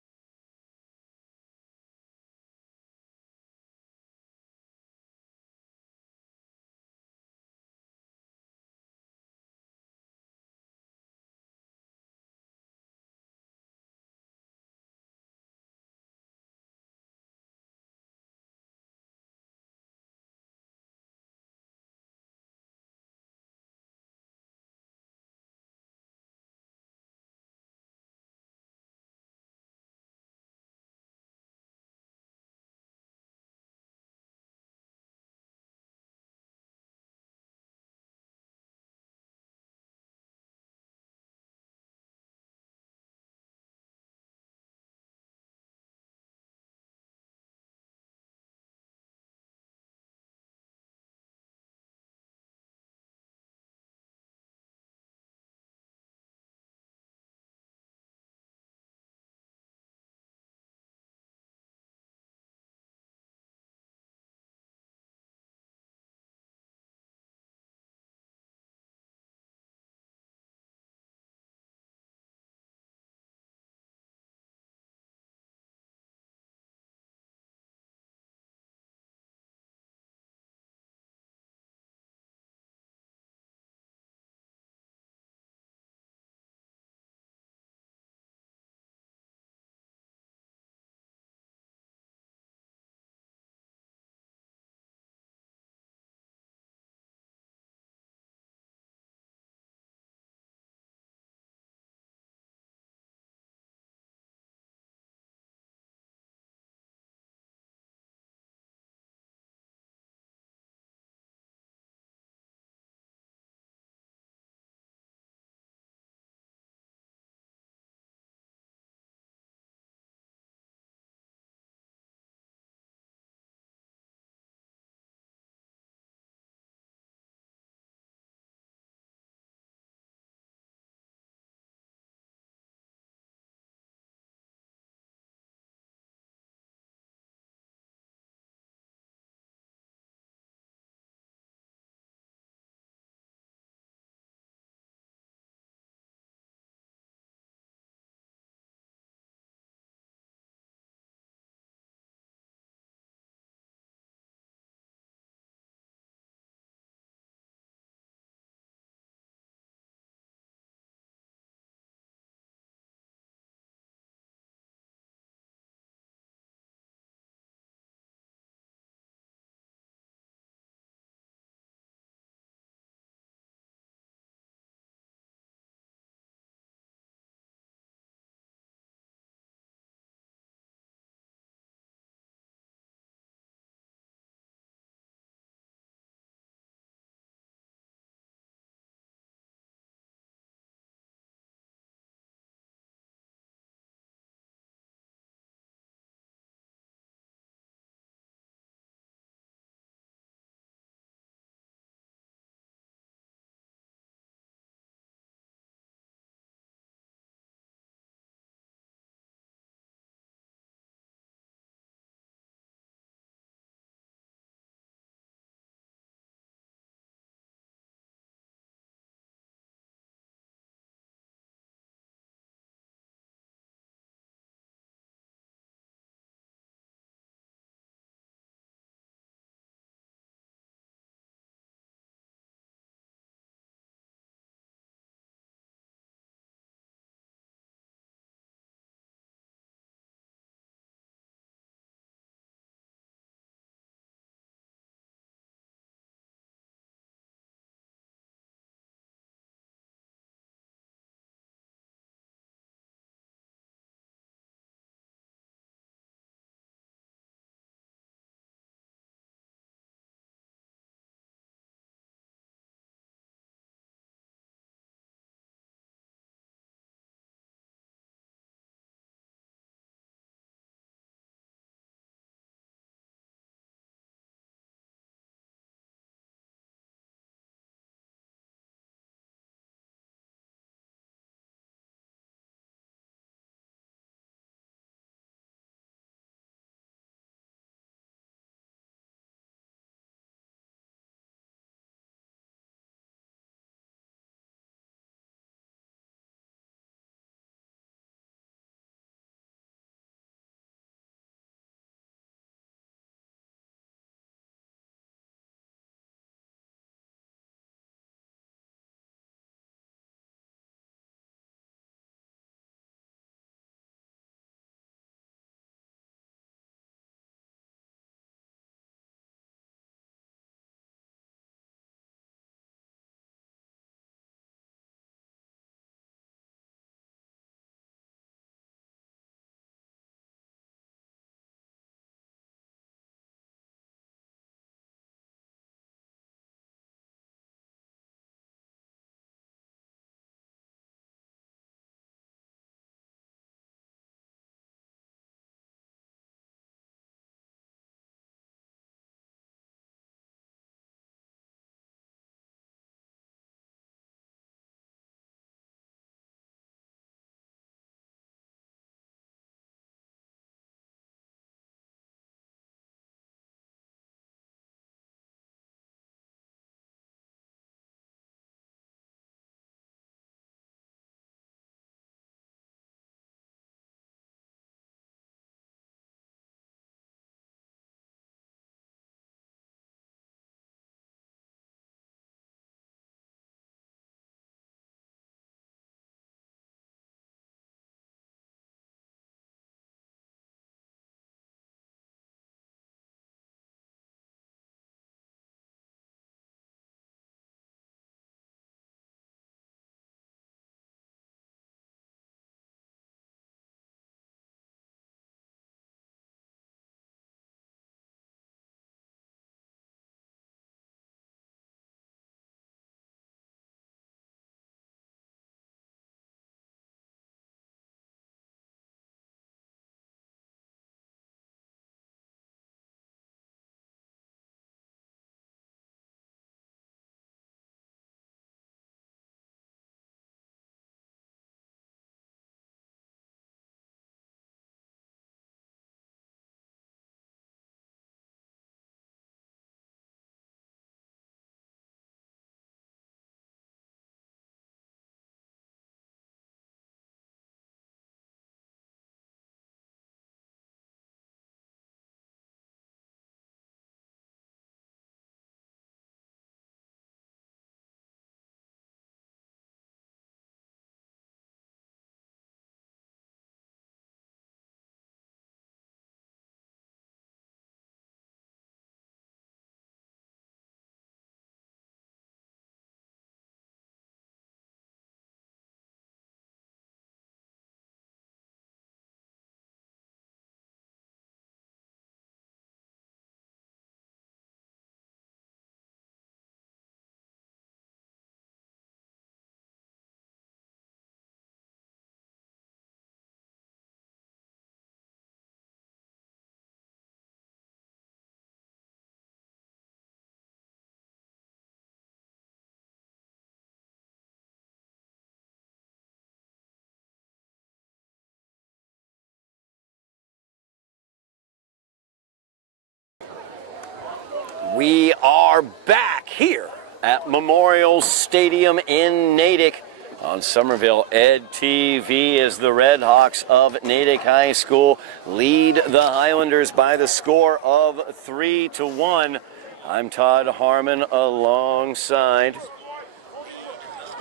We are back here at Memorial Stadium in Natick on Somerville Ed TV as the Red Hawks of Natick High School lead the Highlanders by the score of 3-1. I'm Todd Harmon alongside.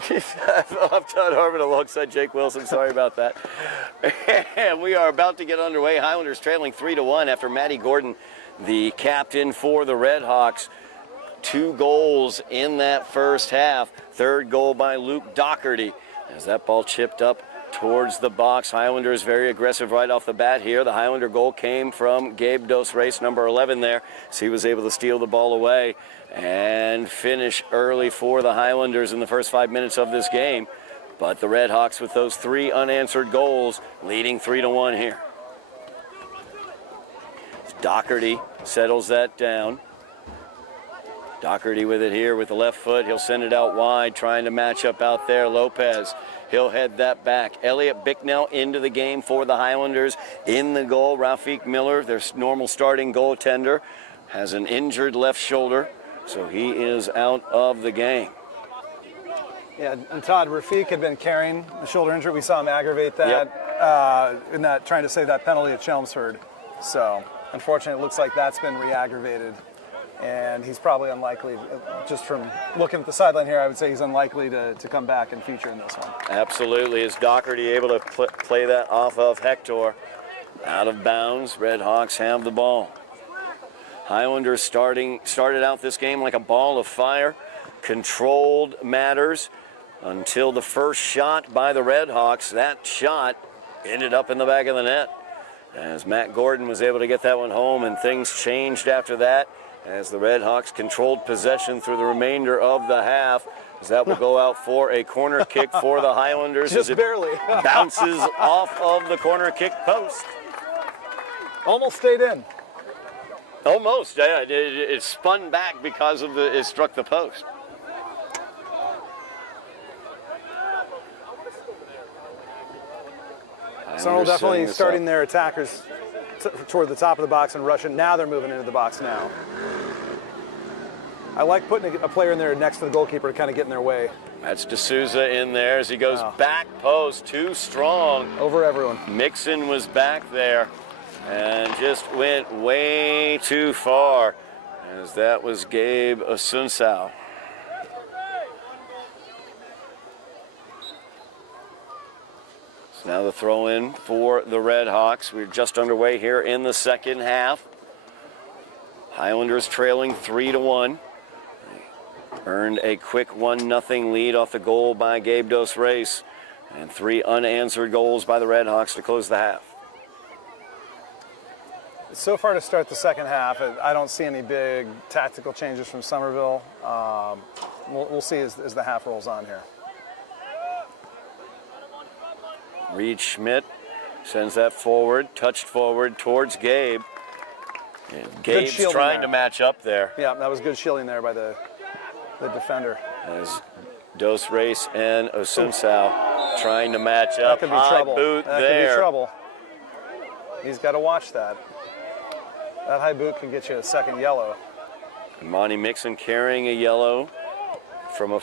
I'm Todd Harmon alongside Jake Wilson. Sorry about that. And we are about to get underway. Highlanders trailing 3-1 after Matty Gordon, the captain for the Red Hawks, 2 goals in that first half. Third goal by Luke Doherty as that ball chipped up towards the box. Highlanders very aggressive right off the bat here. The Highlander goal came from Gabe Dos Reis, number 11 there. So he was able to steal the ball away and finish early for the Highlanders in the first 5 minutes of this game. But the Red Hawks with those 3 unanswered goals leading 3-1 here. Doherty settles that down. Doherty with it here with the left foot. He'll send it out wide, trying to match up out there. Lopez, he'll head that back. Elliot Bicknell into the game for the Highlanders. In the goal, Rafiq Miller, their normal starting goaltender, has an injured left shoulder, so he is out of the game. Yeah, and Todd, Rafiq had been carrying the shoulder injury. We saw him aggravate that in that trying to save that penalty at Chelmsford. So, unfortunately, it looks like that's been re-aggravated. And he's probably unlikely, just from looking at the sideline here, I would say he's unlikely to come back and feature in this one. Absolutely. Is Doherty able to play that off of Hector? Out of bounds. Red Hawks have the ball. Highlanders started out this game like a ball of fire. Controlled matters until the first shot by the Red Hawks. That shot ended up in the back of the net as Matt Gordon was able to get that one home, and things changed after that as the Red Hawks controlled possession through the remainder of the half. As that will go out for a corner kick for the Highlanders. Just as it barely. bounces off of the corner kick post. Almost stayed in. Almost, yeah. It spun back because of it struck the post. Somerville definitely starting their attackers toward the top of the box and rushing. Now they're moving into the box now. I like putting a player in there next to the goalkeeper to kind of get in their way. That's D'Souza in there as he goes back post, too strong. Over everyone. Mixon was back there and just went way too far as that was Gabe Asunsao. So now the throw in for the Red Hawks. We're just underway here in the second half. Highlanders trailing 3-1. Earned a quick 1-0 lead off the goal by Gabe Dos Reis, and 3 unanswered goals by the Red Hawks to close the half. So far to start the second half, I don't see any big tactical changes from Somerville. We'll see as the half rolls on here. Reed Schmidt sends that forward, touched forward towards Gabe. And Gabe's trying to match up there. Yeah, that was good shielding there by the defender. As Dos Reis and Asunsao trying to match up. That could be High trouble. boot That there. could be trouble. He's got to watch that. That high boot could get you a second yellow. Monty Mixon carrying a yellow from a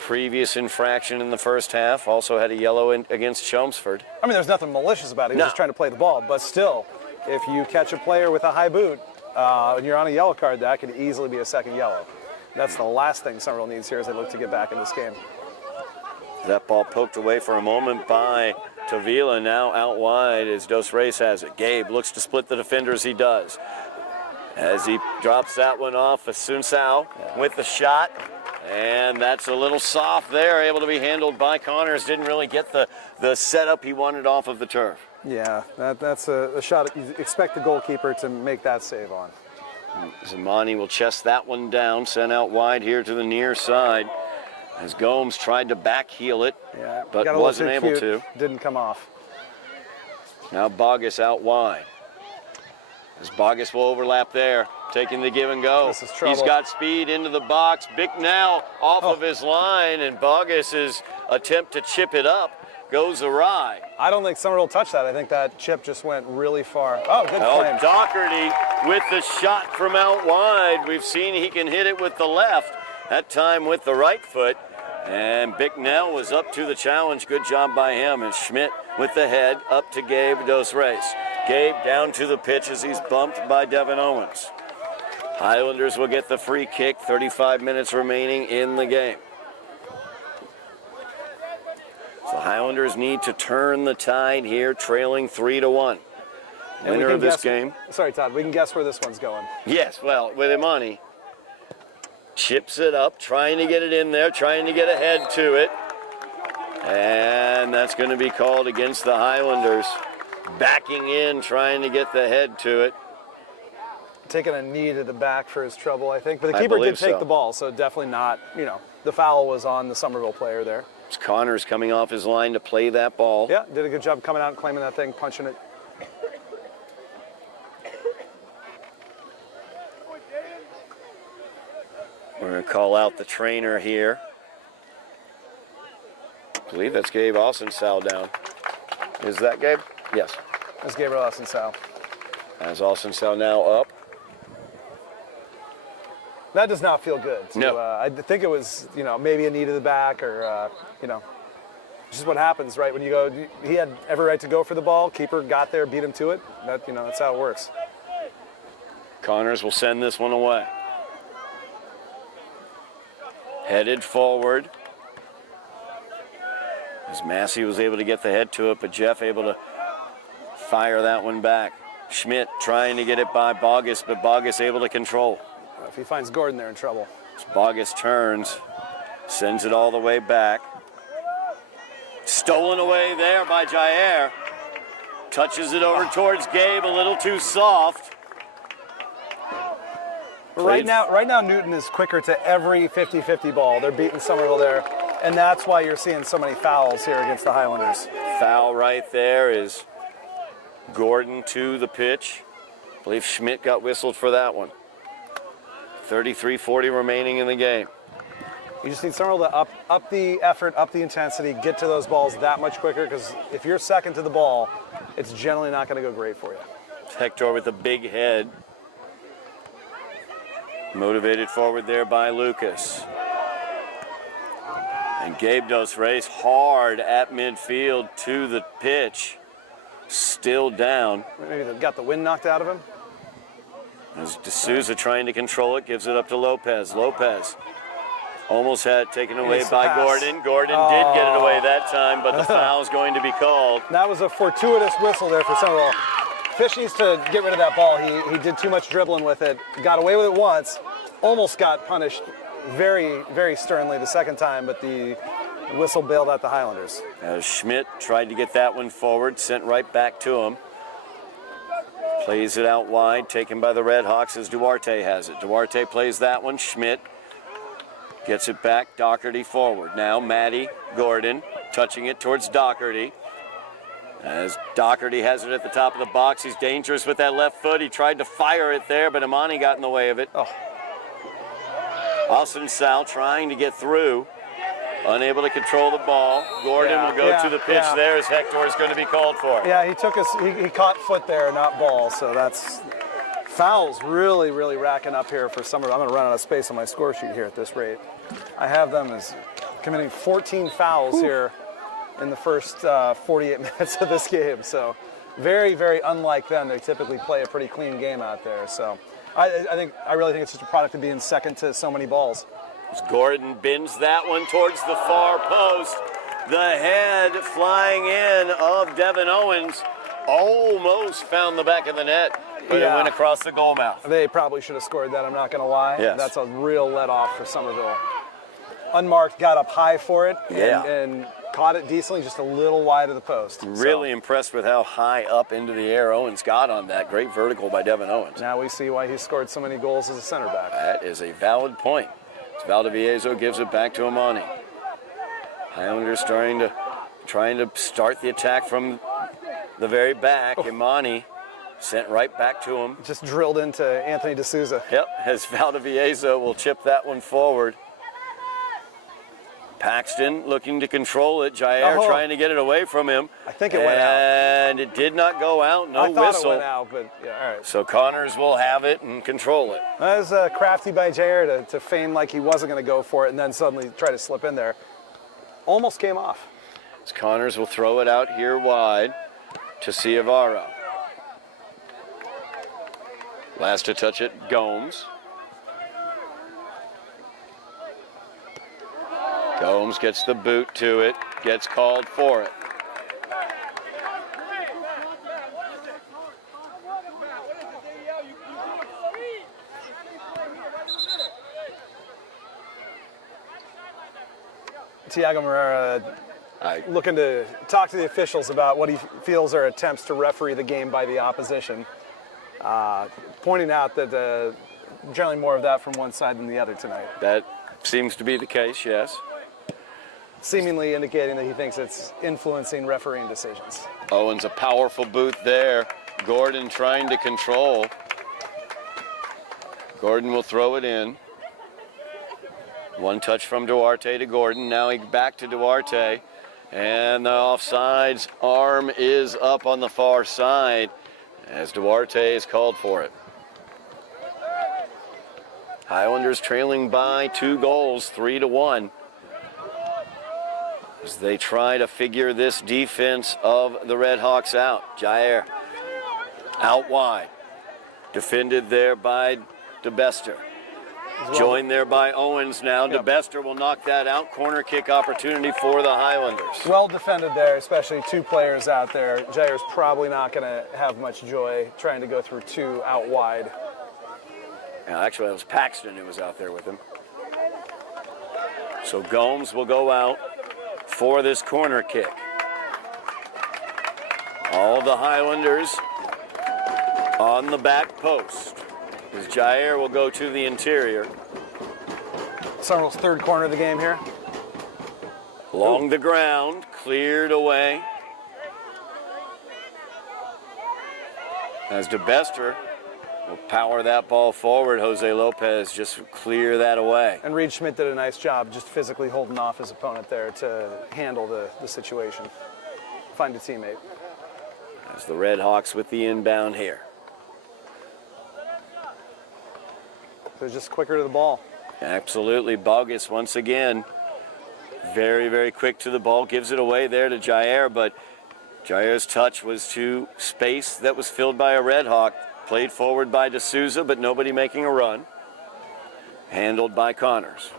previous infraction in the first half. Also had a yellow against Chelmsford. I mean, there's nothing malicious about it. He was just trying to play the ball. But still, if you catch a player with a high boot and you're on a yellow card, that could easily be a second yellow. That's the last thing Somerville needs here as they look to get back in this game. That ball poked away for a moment by Tavila, now out wide as Dos Reis has it. Gabe looks to split the defenders, he does. As he drops that one off, Asunsao with the shot. And that's a little soft there, able to be handled by Connors. Didn't really get the setup he wanted off of the turf. Yeah, that's a shot you expect the goalkeeper to make that save on. Zamani will chest that one down, sent out wide here to the near side. As Gomes tried to backheel it, but wasn't able to. Didn't come off. Now Bogus out wide. As Bogus will overlap there, taking the give and go. This is trouble. He's got speed into the box. Bicknell off of his line, and Bogus's attempt to chip it up goes awry. I don't think Somerville touched that. I think that chip just went really far. Oh, good claim. Doherty with the shot from out wide. We've seen he can hit it with the left, that time with the right foot. And Bicknell was up to the challenge. Good job by him. And Schmidt with the head up to Gabe Dos Reis. Gabe down to the pitch as he's bumped by Devin Owens. Highlanders will get the free kick. 35 minutes remaining in the game. So Highlanders need to turn the tide here, trailing 3-1. Winner of this game. Sorry, Todd. We can guess where this one's going. Yes, well, with Imani. Chips it up, trying to get it in there, trying to get ahead to it. And that's going to be called against the Highlanders. Backing in, trying to get the head to it. Taking a knee to the back for his trouble, I think. But the keeper did take the ball, so definitely not, the foul was on the Somerville player there. It's Connors coming off his line to play that ball. Yeah, did a good job coming out and claiming that thing, punching it. We're going to call out the trainer here. I believe that's Gabe Austin-Sal down. Is that Gabe? Yes. That's Gabriel Austin-Sal. As Austin-Sal now up. That does not feel good. No. I think it was, maybe a knee to the back or, just what happens, right? When you go, he had every right to go for the ball. Keeper got there, beat him to it. That's how it works. Connors will send this one away. Headed forward. As Massey was able to get the head to it, but Jeff able to fire that one back. Schmidt trying to get it by Bogus, but Bogus able to control. If he finds Gordon, they're in trouble. As Bogus turns, sends it all the way back. Stolen away there by Jair. Touches it over towards Gabe, a little too soft. Right now, Newton is quicker to every 50-50 ball. They're beating Somerville there, and that's why you're seeing so many fouls here against the Highlanders. Foul right there is Gordon to the pitch. I believe Schmidt got whistled for that one. 33-40 remaining in the game. You just need Somerville to up the effort, up the intensity, get to those balls that much quicker, because if you're second to the ball, it's generally not going to go great for you. Hector with a big head. Motivated forward there by Lucas. And Gabe Dos Reis hard at midfield to the pitch. Still down. Maybe they got the wind knocked out of him. As D'Souza trying to control it, gives it up to Lopez. Lopez almost had it taken away by Gordon. Gordon did get it away that time, but the foul is going to be called. That was a fortuitous whistle there for Somerville. Fish needs to get rid of that ball. He did too much dribbling with it. Got away with it once. Almost got punished very, very sternly the second time, but the whistle bailed out the Highlanders. As Schmidt tried to get that one forward, sent right back to him. Plays it out wide, taken by the Red Hawks as Duarte has it. Duarte plays that one. Schmidt gets it back. Doherty forward. Now Matty Gordon touching it towards Doherty. As Doherty has it at the top of the box, he's dangerous with that left foot. He tried to fire it there, but Imani got in the way of it. Austin-Sal trying to get through. Unable to control the ball. Gordon will go to the pitch there as Hector is going to be called for. Yeah, he caught foot there, not ball. So that's fouls really, really racking up here for Somerville. I'm going to run out of space on my score sheet here at this rate. I have them as committing 14 fouls here in the first 48 minutes of this game. So very, very unlike them. They typically play a pretty clean game out there. So I really think it's just a product of being second to so many balls. As Gordon bends that one towards the far post. The head flying in of Devin Owens almost found the back of the net, but it went across the goal mouth. They probably should have scored that, I'm not going to lie. Yes. That's a real let-off for Somerville. Unmarked, got up high for it, and caught it decently, just a little wide of the post. Really impressed with how high up into the air Owens got on that. Great vertical by Devin Owens. Now we see why he scored so many goals as a center back. That is a valid point. Valdivieso gives it back to Imani. Highlanders trying to start the attack from the very back. Imani sent right back to him. Just drilled into Anthony D'Souza. Yep, as Valdivieso will chip that one forward. Paxton looking to control it. Jair trying to get it away from him. I think it went out. And it did not go out. No I thought whistle. it went out, but yeah, all right. So Connors will have it and control it. That was crafty by Jair to feign like he wasn't going to go for it and then suddenly try to slip in there. Almost came off. As Connors will throw it out here wide to Ciavaro. Last to touch it, Gomes. Gomes gets the boot to it, gets called for it. Tiago Moreira looking to talk to the officials about what he feels are attempts to referee the game by the opposition. Pointing out that generally more of that from one side than the other tonight. That seems to be the case, yes. Seemingly indicating that he thinks it's influencing refereeing decisions. Owens a powerful boot there. Gordon trying to control. Gordon will throw it in. One touch from Duarte to Gordon. Now he back to Duarte. And the offsides arm is up on the far side as Duarte is called for it. Highlanders trailing by 2 goals, 3-1. As they try to figure this defense of the Red Hawks out. Jair out wide. Defended there by DeBester. Joined there by Owens now. Yep. DeBester will knock that out. Corner kick opportunity for the Highlanders. Well defended there, especially 2 players out there. Jair's probably not going to have much joy trying to go through 2 out wide. Yeah, actually, it was Paxton who was out there with him. So Gomes will go out for this corner kick. All the Highlanders on the back post. As Jair will go to the interior. Somerville's 3rd corner of the game here. Along the ground, cleared away. As DeBester will power that ball forward, Jose Lopez just clear that away. And Reed Schmidt did a nice job just physically holding off his opponent there to handle the situation. Find a teammate. As the Red Hawks with the inbound here. They're just quicker to the ball. Absolutely. Bogus once again. Very, very quick to the ball. Gives it away there to Jair, but Jair's touch was to space that was filled by a Red Hawk. Played forward by D'Souza, but nobody making a run. Handled by Connors.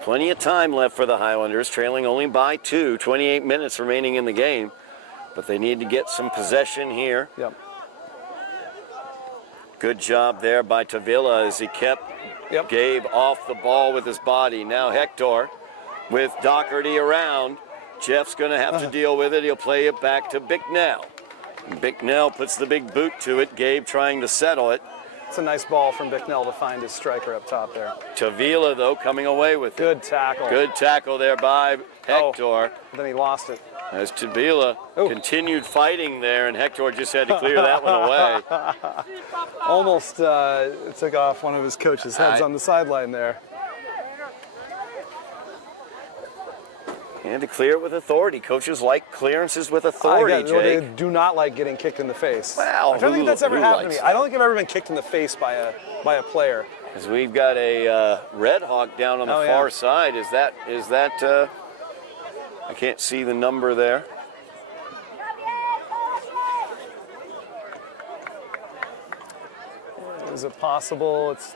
Plenty of time left for the Highlanders, trailing only by 2. 28 minutes remaining in the game, but they need to get some possession here. Yep. Good job there by Tavilla as he kept Gabe off the ball with his body. Now Hector with Doherty around. Jeff's going to have to deal with it. He'll play it back to Bicknell. And Bicknell puts the big boot to it. Gabe trying to settle it. It's a nice ball from Bicknell to find his striker up top there. Tavilla, though, coming away with it. Good tackle. Good tackle there by Hector. Then he lost it. As Tavilla continued fighting there, and Hector just had to clear that one away. Almost took off one of his coaches' heads on the sideline there. And to clear it with authority. Coaches like clearances with authority, Jake. They do not like getting kicked in the face. Wow, I don't think that's ever happened to me. I don't think I've ever been kicked in the face by a player. As we've got a Red Hawk down on the far side. Is that I can't see the number there. Is it possible it's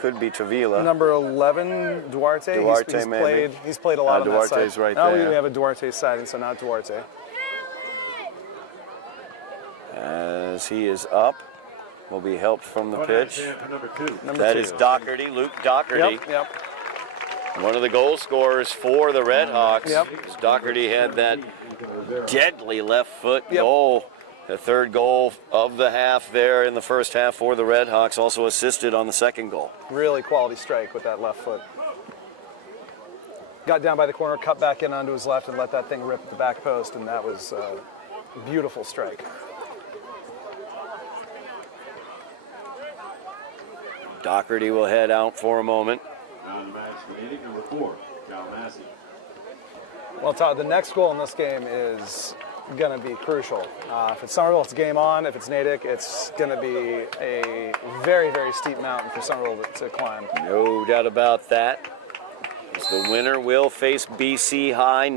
could be Tavilla. Number 11, Duarte. He's played a lot on that side. Duarte's right now there. We have a Duarte siding, so not Duarte. As he is up, will be helped from the pitch. Number 2. That is Doherty, Luke Doherty. Yep. One of the goal scorers for the Red Hawks. Yep. As Doherty had that deadly left foot goal. The 3rd goal of the half there in the first half for the Red Hawks. Also assisted on the 2nd goal. Really quality strike with that left foot. Got down by the corner, cut back in onto his left, and let that thing rip at the back post, and that was a beautiful strike. Doherty will head out for a moment. the match for Natick, number 4, John Massey. Well, Todd, the next goal in this game is going to be crucial. If it's Somerville, it's game on. If it's Natick, it's going to be a very, very steep mountain for Somerville to climb. No doubt about that. As the winner will face BC High,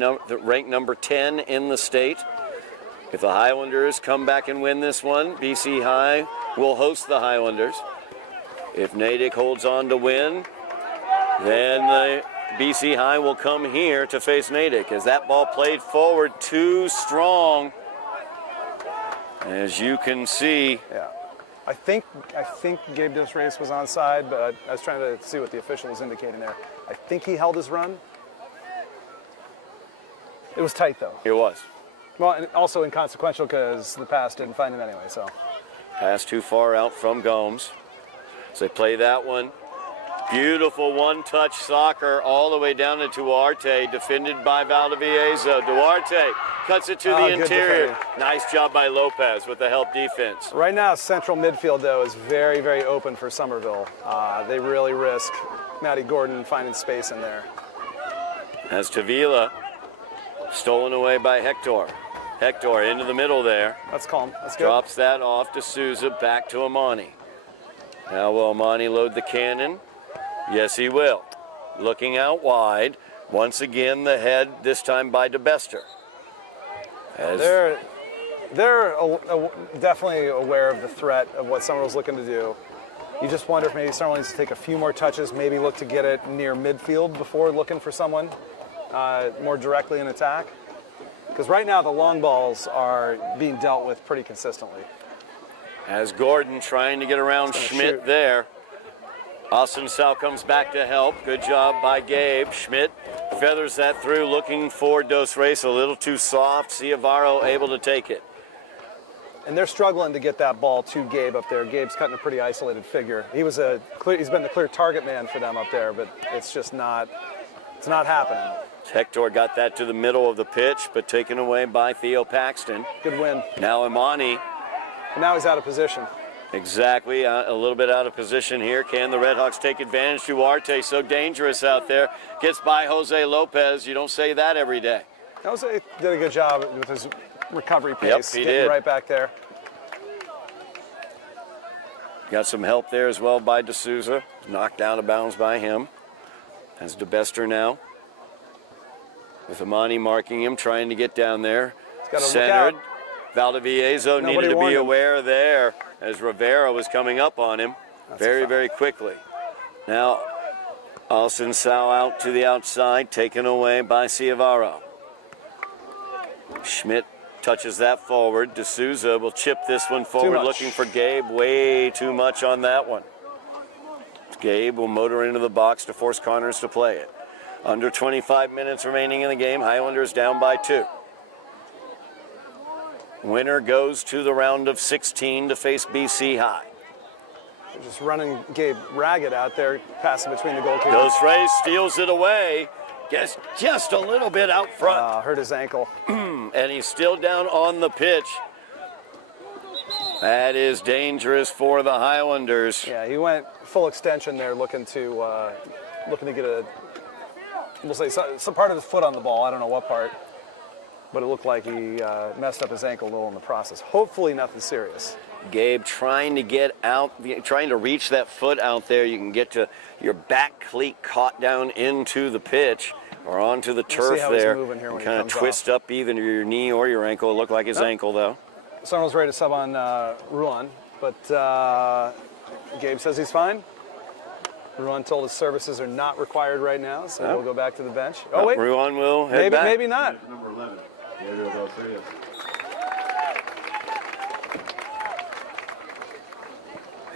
ranked number 10 in the state. If the Highlanders come back and win this one, BC High will host the Highlanders. If Natick holds on to win, then the BC High will come here to face Natick. As that ball played forward too strong, as you can see. Yeah, I think Gabe Dos Reyes was onside, but I was trying to see what the official was indicating there. I think he held his run. It was tight though. It was. Well, and also inconsequential because the pass didn't find him anyway. So pass too far out from Gomes. So they play that one. Beautiful one-touch soccer all the way down to Duarte, defended by Valdivieso. Duarte cuts it to the interior. Nice job by Lopez with the help defense. Right now, central midfield, though, is very, very open for Somerville. They really risk Matty Gordon finding space in there. As Tavila, stolen away by Hector. Hector into the middle there. That's calm. That's good. Drops that off to Souza, back to Amani. Now will Amani load the cannon? Yes, he will. Looking out wide. Once again, the head, this time by DeBester. They're definitely aware of the threat of what Somerville's looking to do. You just wonder if maybe Somerville needs to take a few more touches, maybe look to get it near midfield before looking for someone more directly in attack. Because right now the long balls are being dealt with pretty consistently. As Gordon trying to get around Schmidt there. Austin Sal comes back to help. Good job by Gabe. Schmidt feathers that through, looking for Dos Reyes. A little too soft. Ciavaro able to take it. And they're struggling to get that ball to Gabe up there. Gabe's cutting a pretty isolated figure. He's been the clear target man for them up there, but it's just not happening. Hector got that to the middle of the pitch, but taken away by Theo Paxton. Good win. Now Imani. And now he's out of position. Exactly, a little bit out of position here. Can the Redhawks take advantage? Duarte, so dangerous out there. Gets by Jose Lopez. You don't say that every day. Jose did a good job with his recovery pace. Yep, he did. Right back there. Got some help there as well by D'Souza. Knocked out of bounds by him. Has DeBester now. With Imani marking him, trying to get down there. Centered. Valdivieso needed to be aware there as Rivera was coming up on him very quickly. Now, Austin Sal out to the outside, taken away by Ciavaro. Schmidt touches that forward. D'Souza will chip this one forward, looking for Gabe. Way too much on that one. Gabe will motor into the box to force Connors to play it. Under 25 minutes remaining in the game. Highlanders down by 2. Winner goes to the round of 16 to face BC High. They're just running Gabe ragged out there, passing between the goalkeepers. Dos Reyes steals it away. Gets just a little bit out front. Hurt his ankle. And he's still down on the pitch. That is dangerous for the Highlanders. Yeah, he went full extension there, looking to get we'll say some part of his foot on the ball. I don't know what part. But it looked like he messed up his ankle a little in the process. Hopefully nothing serious. Gabe trying to get out, trying to reach that foot out there. You can get to your back cleat caught down into the pitch or onto the turf there. And kind of twist up either your knee or your ankle. It looked like his ankle, though. Someone's ready to sub on Ruan, but Gabe says he's fine. Ruan told his services are not required right now, so we'll go back to the bench. Oh, wait. Ruan will head back. Maybe not. Number 11.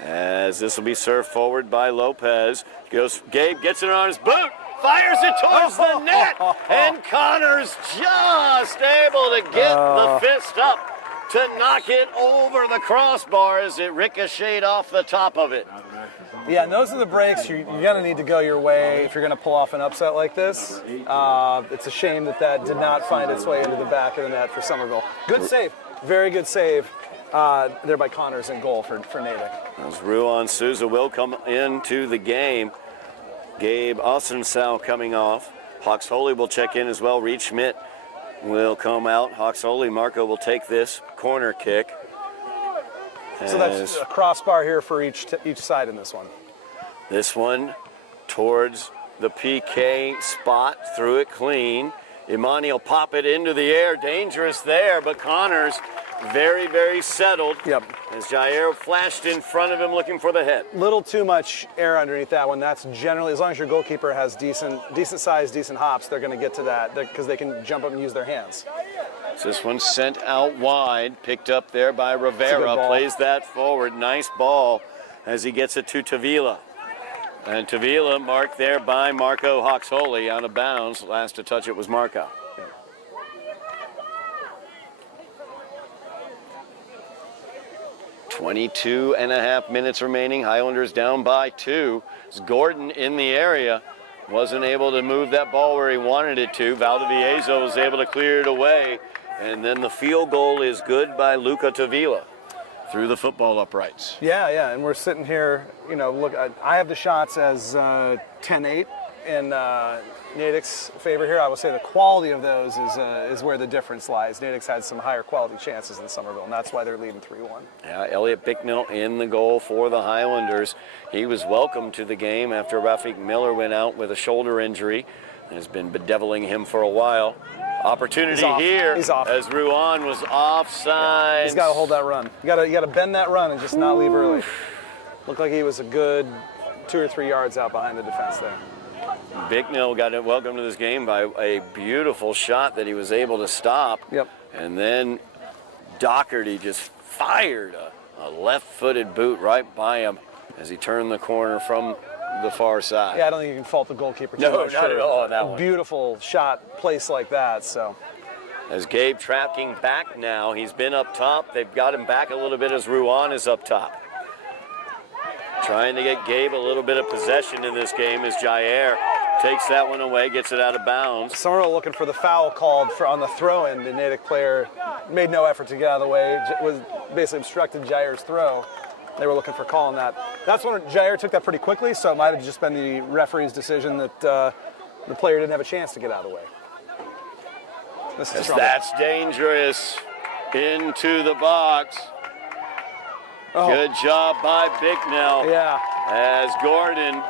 As this will be served forward by Lopez. Gabe gets it on his boot, fires it towards the net, and Connors just able to get the fist up to knock it over the crossbar as it ricocheted off the top of it. Yeah, and those are the breaks you're going to need to go your way if you're going to pull off an upset like this. It's a shame that did not find its way into the back of the net for Somerville. Good save. Very good save there by Connors in goal for Natick. As Ruan Souza will come into the game. Gabe Ossensau coming off. Hawks Holy will check in as well. Reed Schmidt will come out. Hawks Holy, Marco will take this corner kick. So that's a crossbar here for each side in this one. This one towards the PK spot, threw it clean. Imani will pop it into the air, dangerous there, but Connors very, very settled. Yep. As Jair flashed in front of him looking for the head. Little too much air underneath that one. That's generally, as long as your goalkeeper has decent size, decent hops, they're going to get to that because they can jump up and use their hands. So this one sent out wide, picked up there by Rivera, plays that forward. Nice ball as he gets it to Tavila. And Tavila marked there by Marco Hawks Holy, out of bounds. Last to touch it was Marco. 22.5 minutes remaining. Highlanders down by 2. It's Gordon in the area. Wasn't able to move that ball where he wanted it to. Valdivieso was able to clear it away. And then the field goal is good by Luca Tavila through the football uprights. Yeah, and we're sitting here, look, I have the shots as 10-8 in Natick's favor here. I will say the quality of those is where the difference lies. Natick's had some higher quality chances than Somerville, and that's why they're leading 3-1. Yeah, Elliot Bicknell in the goal for the Highlanders. He was welcomed to the game after Rafik Miller went out with a shoulder injury and has been bedeviling him for a while. Opportunity here He's off. As Ruan was offside. He's got to hold that run. You got to bend that run and just not leave early. Looked like he was a good 2 or 3 yards out behind the defense there. Bicknell got welcomed to this game by a beautiful shot that he was able to stop. Yep. And then Doherty just fired a left-footed boot right by him as he turned the corner from the far side. Yeah, I don't think you can fault the goalkeeper too much. No, not at all on that one. Beautiful shot, place like that. So. As Gabe tracking back now, he's been up top. They've got him back a little bit as Ruan is up top. Trying to get Gabe a little bit of possession in this game as Jair takes that one away, gets it out of bounds. Somerville looking for the foul called on the throw-in. The Natick player made no effort to get out of the way. Was basically obstructed Jair's throw. They were looking for calling that. That's when Jair took that pretty quickly, so it might have just been the referee's decision that the player didn't have a chance to get out of the way. That's dangerous. Into the box. Oh. Good job by Bicknell. Yeah. As Gordon.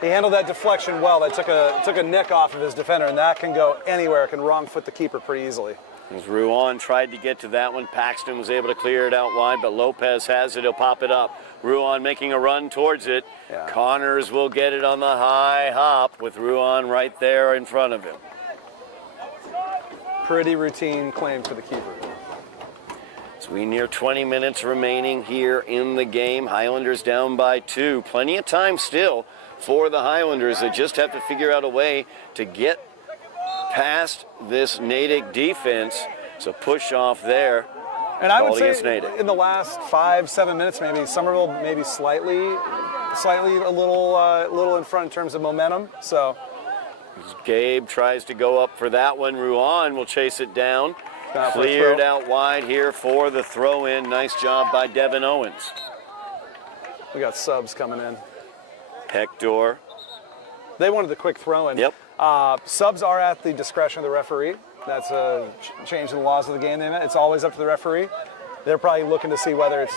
He handled that deflection well. That took a nick off of his defender, and that can go anywhere. It can wrong foot the keeper pretty easily. As Ruan tried to get to that one, Paxton was able to clear it out wide, but Lopez has it. He'll pop it up. Ruan making a run towards it. Yeah. Connors will get it on the high hop with Ruan right there in front of him. Pretty routine claim for the keeper. As we near 20 minutes remaining here in the game, Highlanders down by 2. Plenty of time still for the Highlanders. They just have to figure out a way to get past this Natick defense. So push off there. And I would say in the last 5-7 minutes, maybe Somerville maybe slightly a little in front in terms of momentum. So Gabe tries to go up for that one. Ruan will chase it down. Cleared out wide here for the throw-in. Nice job by Devin Owens. We got subs coming in. Hector. They wanted the quick throw-in. Yep. Subs are at the discretion of the referee. That's a change in the laws of the game. It's always up to the referee. They're probably looking to see whether it's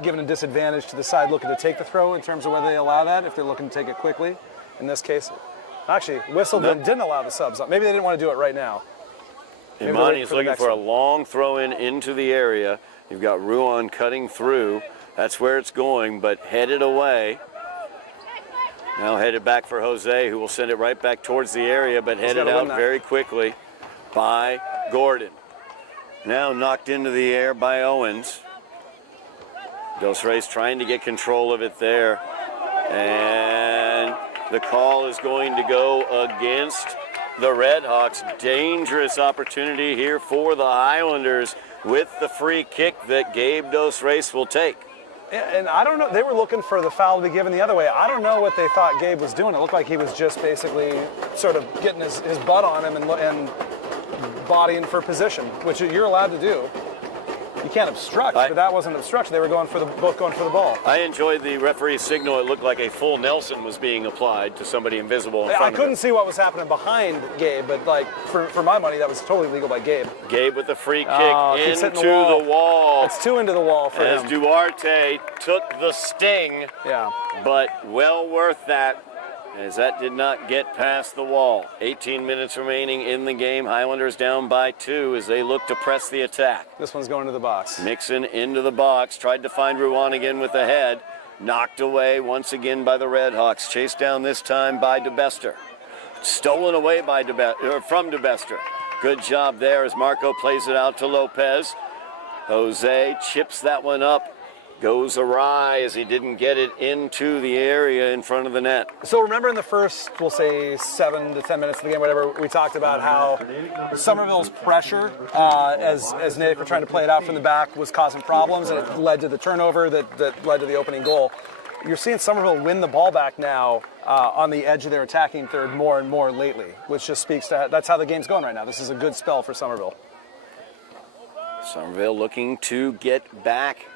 given a disadvantage to the side looking to take the throw in terms of whether they allow that, if they're looking to take it quickly. In this case, actually, Whistleton didn't allow the subs up. Maybe they didn't want to do it right now. Imani's looking for a long throw-in into the area. You've got Ruan cutting through. That's where it's going, but headed away. Now headed back for Jose, who will send it right back towards the area, but headed out very quickly by Gordon. Now knocked into the air by Owens. Dos Reis trying to get control of it there. And the call is going to go against the Redhawks. Dangerous opportunity here for the Highlanders with the free kick that Gabe Dos Reis will take. And I don't know, they were looking for the foul to be given the other way. I don't know what they thought Gabe was doing. It looked like he was just basically sort of getting his butt on him and bodying for position, which you're allowed to do. You can't obstruct, but that wasn't obstruction. They were both going for the ball. I enjoyed the referee's signal. It looked like a full Nelson was being applied to somebody invisible in front of him. I couldn't see what was happening behind Gabe, but like for my money, that was totally legal by Gabe. Gabe with the free kick into the wall. It's 2 into the wall for him. As Duarte took the sting. Yeah. But well worth that, as that did not get past the wall. 18 minutes remaining in the game. Highlanders down by 2 as they look to press the attack. This one's going to the box. Mixon into the box. Tried to find Ruan again with the head. Knocked away once again by the Redhawks. Chased down this time by DeBester. Stolen away by from DeBester. Good job there as Marco plays it out to Lopez. Jose chips that one up. Goes awry as he didn't get it into the area in front of the net. So remember in the first, we'll say 7 to 10 minutes of the game, whatever, we talked about how Somerville's pressure as Natick were trying to play it out from the back was causing problems, and it led to the turnover that led to the opening goal. You're seeing Somerville win the ball back now on the edge of their attacking third more and more lately, which just speaks to that's how the game's going right now. This is a good spell for Somerville. Somerville looking to get back.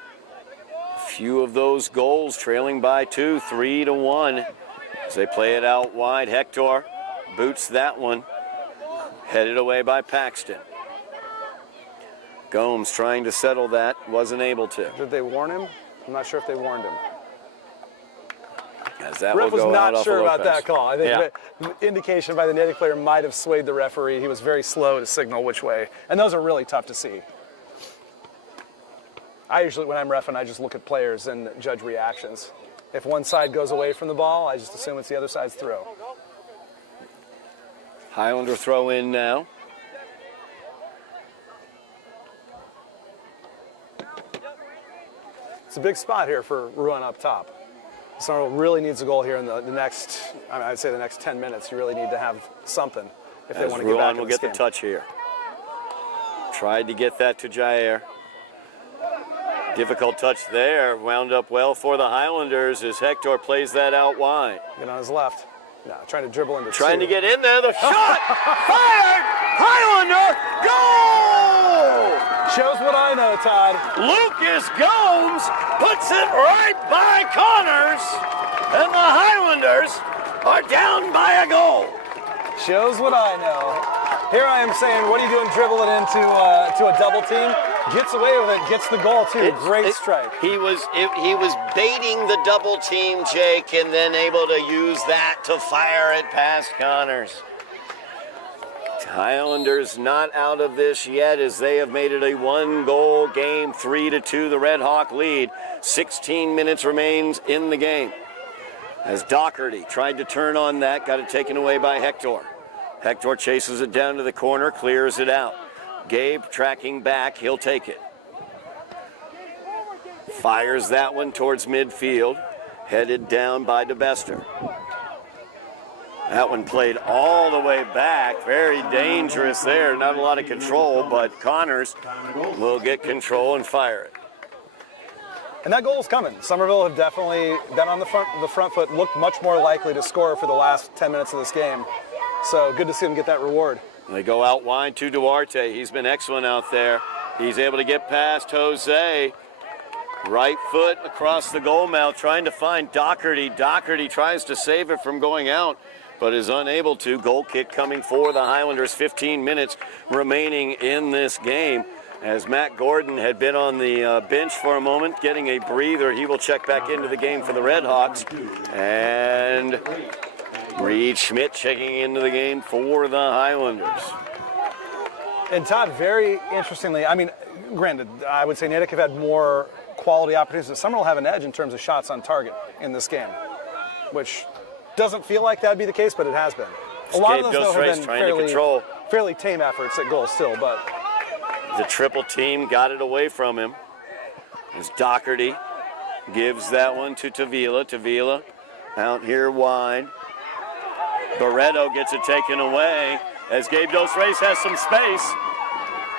Few of those goals, trailing by 2, 3-1. As they play it out wide, Hector boots that one. Headed away by Paxton. Gomes trying to settle that, wasn't able to. Did they warn him? I'm not sure if they warned him. As that Ref will go was out not sure off about that call. I think the indication by the Natick player might have swayed the referee. He was very slow to signal which way. And those are really tough to see. I usually, when I'm reffing, I just look at players and judge reactions. If one side goes away from the ball, I just assume it's the other side's throw. Highlander throw in now. It's a big spot here for Ruan up top. Somerville really needs a goal here in the next, I'd say the next 10 minutes. You really need to have something if they want to get back in this game. Ruan will get the touch here. Tried to get that to Jair. Difficult touch there, wound up well for the Highlanders as Hector plays that out wide. Get on his left. No, trying to dribble into Trying to get in there, the shot! Fired! Highlander! Goal! Shows what I know, Todd. Lucas Gomes puts it right by Connors, and the Highlanders are down by a goal. Shows what I know. Here I am saying, what are you doing dribbling into to a double team? Gets away with it, gets the goal too. Great strike. He was baiting the double team, Jake, and then able to use that to fire it past Connors. Highlanders not out of this yet as they have made it a 1-goal game, 3-2 the Red Hawk lead. 16 minutes remains in the game. As Doherty tried to turn on that, got it taken away by Hector. Hector chases it down to the corner, clears it out. Gabe tracking back, he'll take it. Fires that one towards midfield, headed down by DeBester. That one played all the way back, very dangerous there, not a lot of control, but Connors will get control and fire it. And that goal's coming. Somerville have definitely been on the front foot, looked much more likely to score for the last 10 minutes of this game. So good to see them get that reward. They go out wide to Duarte. He's been excellent out there. He's able to get past Jose. Right foot across the goal mouth, trying to find Doherty. Doherty tries to save it from going out, but is unable to. Goal kick coming for the Highlanders. 15 minutes remaining in this game. As Matt Gordon had been on the bench for a moment, getting a breather, he will check back into the game for the Red Hawks. And Reed Schmidt checking into the game for the Highlanders. And Todd, very interestingly, I mean, granted, I would say Natick have had more quality opportunities, but Somerville have an edge in terms of shots on target in this game, which doesn't feel like that would be the case, but it has been. A lot of those, though, have been fairly tame efforts at goal still, but the triple team got it away from him. As Doherty gives that one to Tavila. Tavila out here wide. Barreto gets it taken away as Gabe Dos Reis has some space.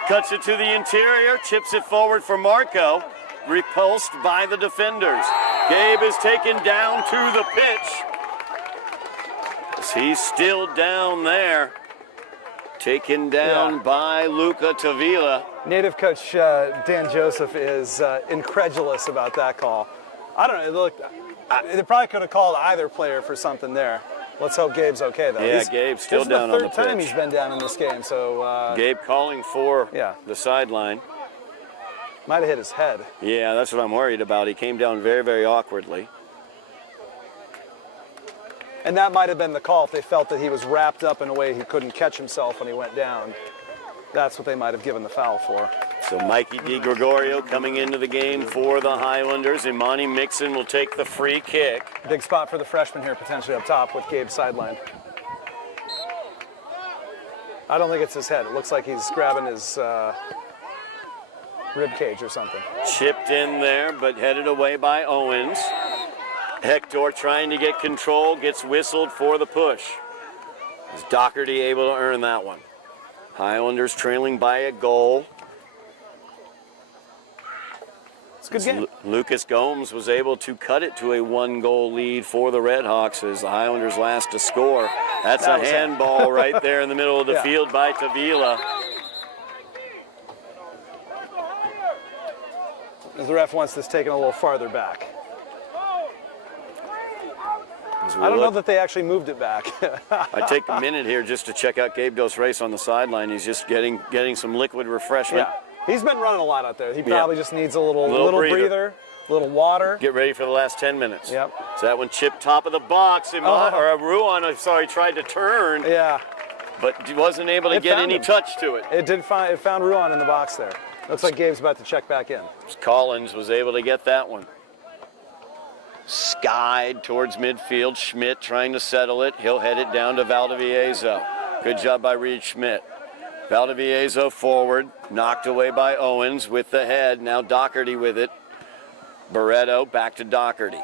Cuts it to the interior, chips it forward for Marco. Repulsed by the defenders. Gabe is taken down to the pitch. He's still down there. taken down by Luca Tavila. Native coach Dan Joseph is incredulous about that call. I don't know. Look, they probably could have called either player for something there. Let's hope Gabe's okay, though. Yeah, Gabe's still down on the pitch. This is the third time he's been down in this game, so... Gabe calling for the sideline. Might have hit his head. Yeah, that's what I'm worried about. He came down very, very awkwardly. And that might have been the call if they felt that he was wrapped up in a way he couldn't catch himself when he went down. That's what they might have given the foul for. So Mikey DiGregorio coming into the game for the Highlanders. Imani Mixon will take the free kick. Big spot for the freshman here, potentially up top with Gabe sideline. I don't think it's his head. It looks like he's grabbing his rib cage or something. Chipped in there, but headed away by Owens. Hector trying to get control, gets whistled for the push. Is Doherty able to earn that one? Highlanders trailing by a goal. It's a good game. Lucas Gomes was able to cut it to a 1-goal lead for the Redhawks as the Highlanders last to score. That's a handball right there in the middle of the field by Tavila. The ref wants this taken a little farther back. I don't know that they actually moved it back. I take a minute here just to check out Gabe Dos Reis on the sideline. He's just getting some liquid refreshment. Yeah, he's been running a lot out there. He probably just needs a little breather, a little water. Get ready for the last 10 minutes. Yep. So that one chipped top of the box. Ruan, tried to turn. Yeah. But he wasn't able to get any touch to it. It found Ruan in the box there. Looks like Gabe's about to check back in. Collins was able to get that one. Skied towards midfield. Schmidt trying to settle it. He'll head it down to Valdivieso. Good job by Reed Schmidt. Valdivieso forward. Knocked away by Owens with the head. Now Doherty with it. Barreto back to Doherty.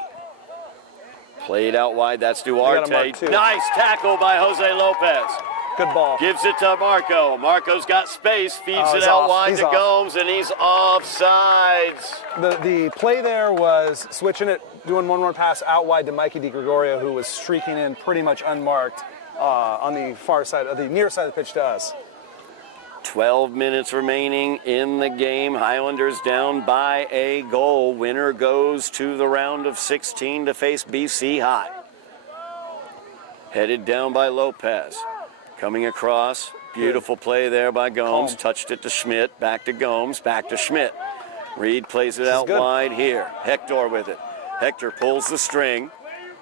Played out wide. That's Duarte. Nice tackle by Jose Lopez. Good ball. Gives it to Marco. Marco's got space, feeds it out wide to Gomes, and he's offsides. The play there was switching it, doing one more pass out wide to Mikey DiGregorio, who was streaking in pretty much unmarked on the far side, the near side of the pitch to us. 12 minutes remaining in the game. Highlanders down by a goal. Winner goes to the round of 16 to face BC High. Headed down by Lopez. Coming across, beautiful play there by Gomes. Touched it to Schmidt, back to Gomes, back to Schmidt. Reed plays it out wide here. Hector with it. Hector pulls the string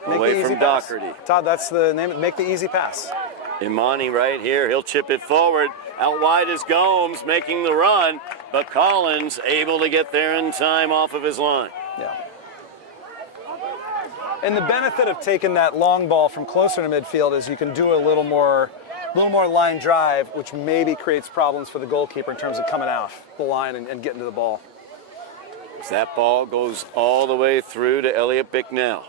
away from Doherty. Todd, that's the name. Make the easy pass. Imani right here. He'll chip it forward. Out wide is Gomes making the run, but Collins able to get there in time off of his line. Yeah. And the benefit of taking that long ball from closer to midfield is you can do a little more line drive, which maybe creates problems for the goalkeeper in terms of coming off the line and getting to the ball. That ball goes all the way through to Elliot Bicknell.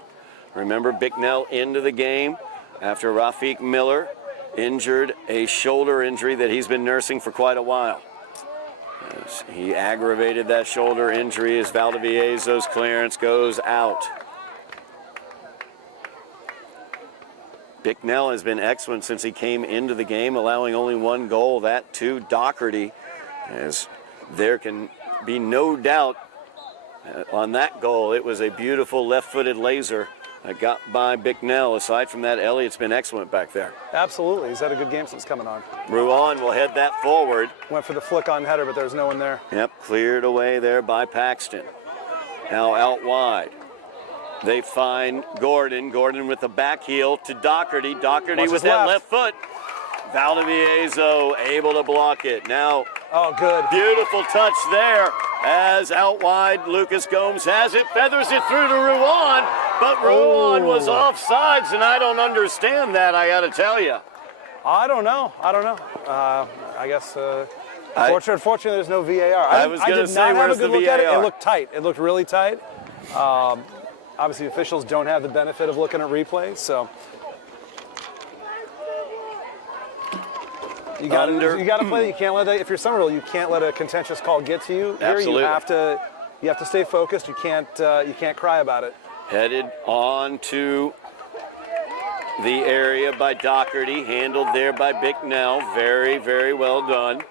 Remember, Bicknell into the game after Rafiq Miller injured a shoulder injury that he's been nursing for quite a while. As he aggravated that shoulder injury as Valdivieso's clearance goes out. Bicknell has been excellent since he came into the game, allowing only 1 goal, that to Doherty, as there can be no doubt on that goal. It was a beautiful left-footed laser that got by Bicknell. Aside from that, Elliott's been excellent back there. Absolutely. He's had a good game since coming on. Ruan will head that forward. Went for the flick-on header, but there's no one there. Yep, cleared away there by Paxton. Now out wide. They find Gordon. Gordon with the back heel to Doherty. Doherty with that left foot. Valdivieso able to block it. Now, good. Beautiful touch there as out wide Lucas Gomes has it. Feathers it through to Ruan, but Ruan was offsides, and I don't understand that, I got to tell you. I don't know. I guess, unfortunately, there's no VAR. I was going to say, where's the VAR? Look at it. It looked tight. It looked really tight. Obviously, officials don't have the benefit of looking at replays, so you got to play. You can't let that. If you're Somerville, you can't let a contentious call get to you. Here, Absolutely. you have to stay focused. You can't cry about it. Headed on to the area by Doherty, handled there by Bicknell. Very, very well done.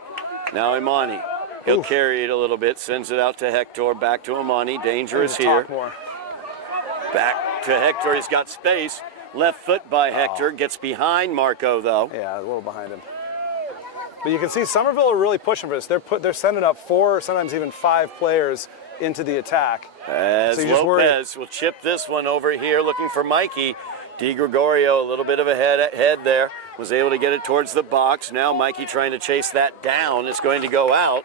Now Imani. He'll carry it a little bit, sends it out to Hector, back to Imani. Dangerous here. Back to Hector. He's got space. Left foot by Hector. Gets behind Marco, though. Yeah, a little behind him. But you can see Somerville are really pushing for this. They're sending up 4 or sometimes even 5 players into the attack. As Lopez will chip this one over here, looking for Mikey. Di Gregorio, a little bit of a head there. Was able to get it towards the box. Now Mikey trying to chase that down. It's going to go out.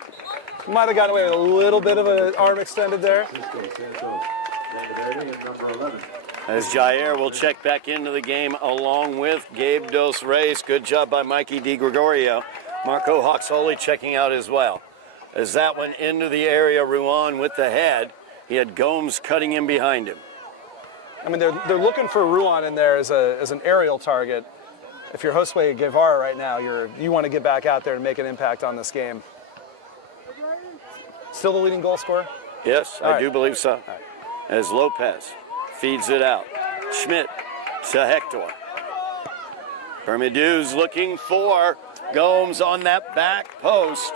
Might have gotten away with a little bit of an arm extended there. As Jair will check back into the game along with Gabe Dos Reis. Good job by Mikey Di Gregorio. Marco Hawks-Holy checking out as well. As that went into the area, Ruan with the head. He had Gomes cutting in behind him. I mean, they're looking for Ruan in there as an aerial target. If you're Josue Guevara right now, you want to get back out there and make an impact on this game. Still the leading goal scorer? Yes, I do believe so. Right. As Lopez feeds it out. Schmidt to Hector. Bermudez looking for Gomes on that back post.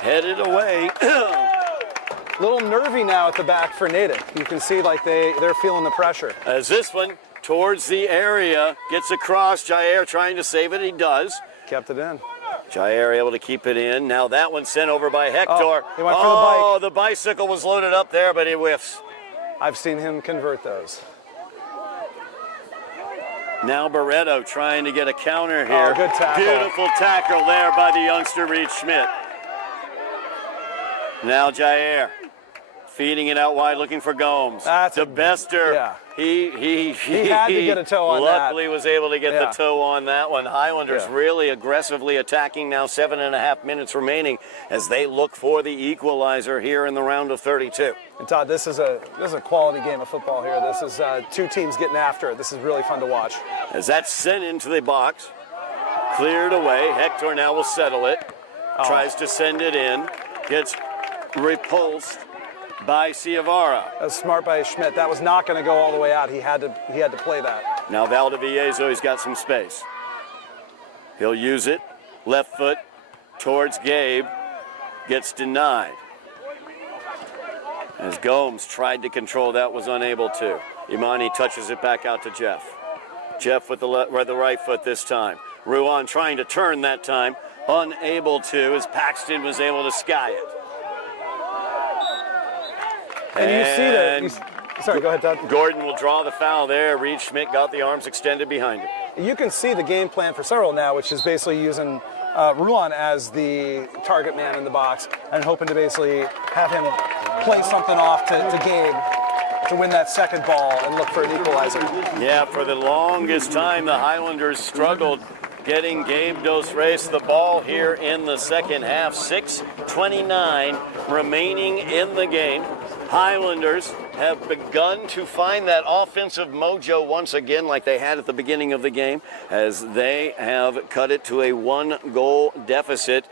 Headed away. A little nervy now at the back for Natick. You can see like they're feeling the pressure. As this one towards the area gets across, Jair trying to save it. He does. Kept it in. Jair able to keep it in. Now that one sent over by Hector. He went for the bike. Oh, the bicycle was loaded up there, but he whiffs. I've seen him convert those. Now Barreto trying to get a counter here. Oh, good tackle. Beautiful tackle there by the youngster Reed Schmidt. Now Jair feeding it out wide, looking for Gomes. That's DeBester. Yeah. He had to get a toe on that. Luckily was able to get the toe on that one. Highlanders really aggressively attacking now, 7.5 minutes remaining as they look for the equalizer here in the round of 32. And Todd, this is a quality game of football here. This is 2 teams getting after it. This is really fun to watch. As that's sent into the box, cleared away. Hector now will settle it. Tries to send it in. Gets repulsed by Ciavara. That was smart by Schmidt. That was not going to go all the way out. He had to play that. Now Valdivieso, he's got some space. He'll use it. Left foot towards Gabe. Gets denied. As Gomes tried to control that, was unable to. Imani touches it back out to Jeff. Jeff with the right foot this time. Ruan trying to turn that time. Unable to, as Paxton was able to sky it. And you see that. Sorry, go ahead, Todd. Gordon will draw the foul there. Reed Schmidt got the arms extended behind him. You can see the game plan for Somerville now, which is basically using Ruan as the target man in the box and hoping to basically have him play something off to Gabe to win that second ball and look for an equalizer. Yeah, for the longest time, the Highlanders struggled getting Gabe Dos Reis the ball here in the second half. 6:29 remaining in the game. Highlanders have begun to find that offensive mojo once again like they had at the beginning of the game as they have cut it to a 1-goal deficit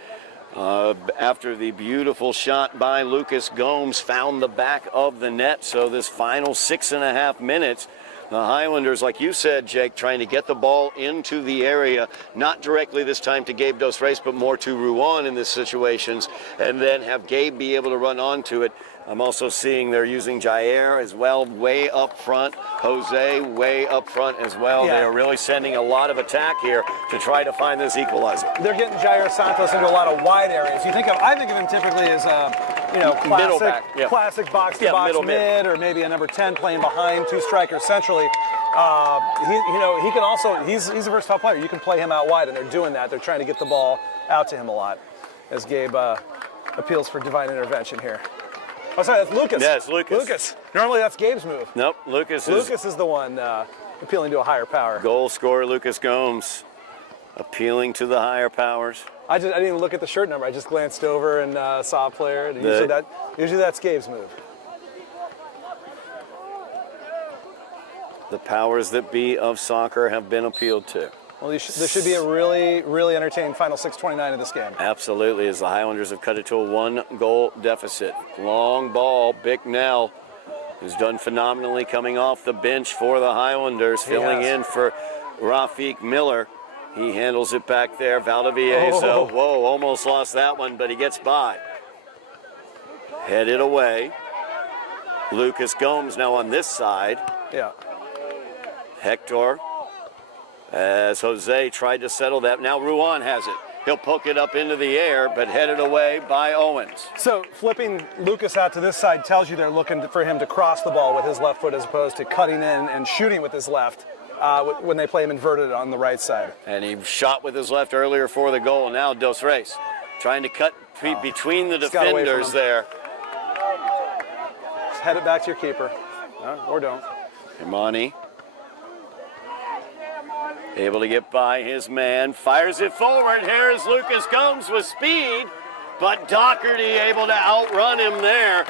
after the beautiful shot by Lucas Gomes found the back of the net. So this final 6.5 minutes, the Highlanders, like you said, Jake, trying to get the ball into the area, not directly this time to Gabe Dos Reis, but more to Ruan in these situations, and then have Gabe be able to run onto it. I'm also seeing they're using Jair as well, way up front. Jose, way up front as well. Yeah. They are really sending a lot of attack here to try to find this equalizer. They're getting Jair Santos into a lot of wide areas. I think of him typically as classic box-to-box mid, or maybe a number 10 playing behind 2 strikers centrally. He can also, he's a versatile player. You can play him out wide, and they're doing that. They're trying to get the ball out to him a lot as Gabe appeals for divine intervention here. Oh, sorry, that's Lucas. Yes, Lucas. Lucas. Normally that's Gabe's move. Nope, Lucas is the one appealing to a higher power. Goal scorer Lucas Gomes appealing to the higher powers. I didn't even look at the shirt number. I just glanced over and saw a player. And usually that's Gabe's move. The powers that be of soccer have been appealed to. Well, there should be a really, really entertaining final 6:29 of this game. Absolutely, as the Highlanders have cut it to a 1-goal deficit. Long ball, Bicknell who's done phenomenally coming off the bench for the Highlanders, filling in for Rafiq Miller. He handles it back there. Valdivieso, whoa, almost lost that one, but he gets by. Headed away. Lucas Gomes now on this side. Yeah. Hector, as Jose tried to settle that. Now Ruan has it. He'll poke it up into the air, but headed away by Owens. So flipping Lucas out to this side tells you they're looking for him to cross the ball with his left foot as opposed to cutting in and shooting with his left when they play him inverted on the right side. And he shot with his left earlier for the goal. Now Dos Reis trying to cut between the defenders there. Just head it back to your keeper. Or don't. Imani able to get by his man, fires it forward. Here's Lucas Gomes with speed, but Doherty able to outrun him there.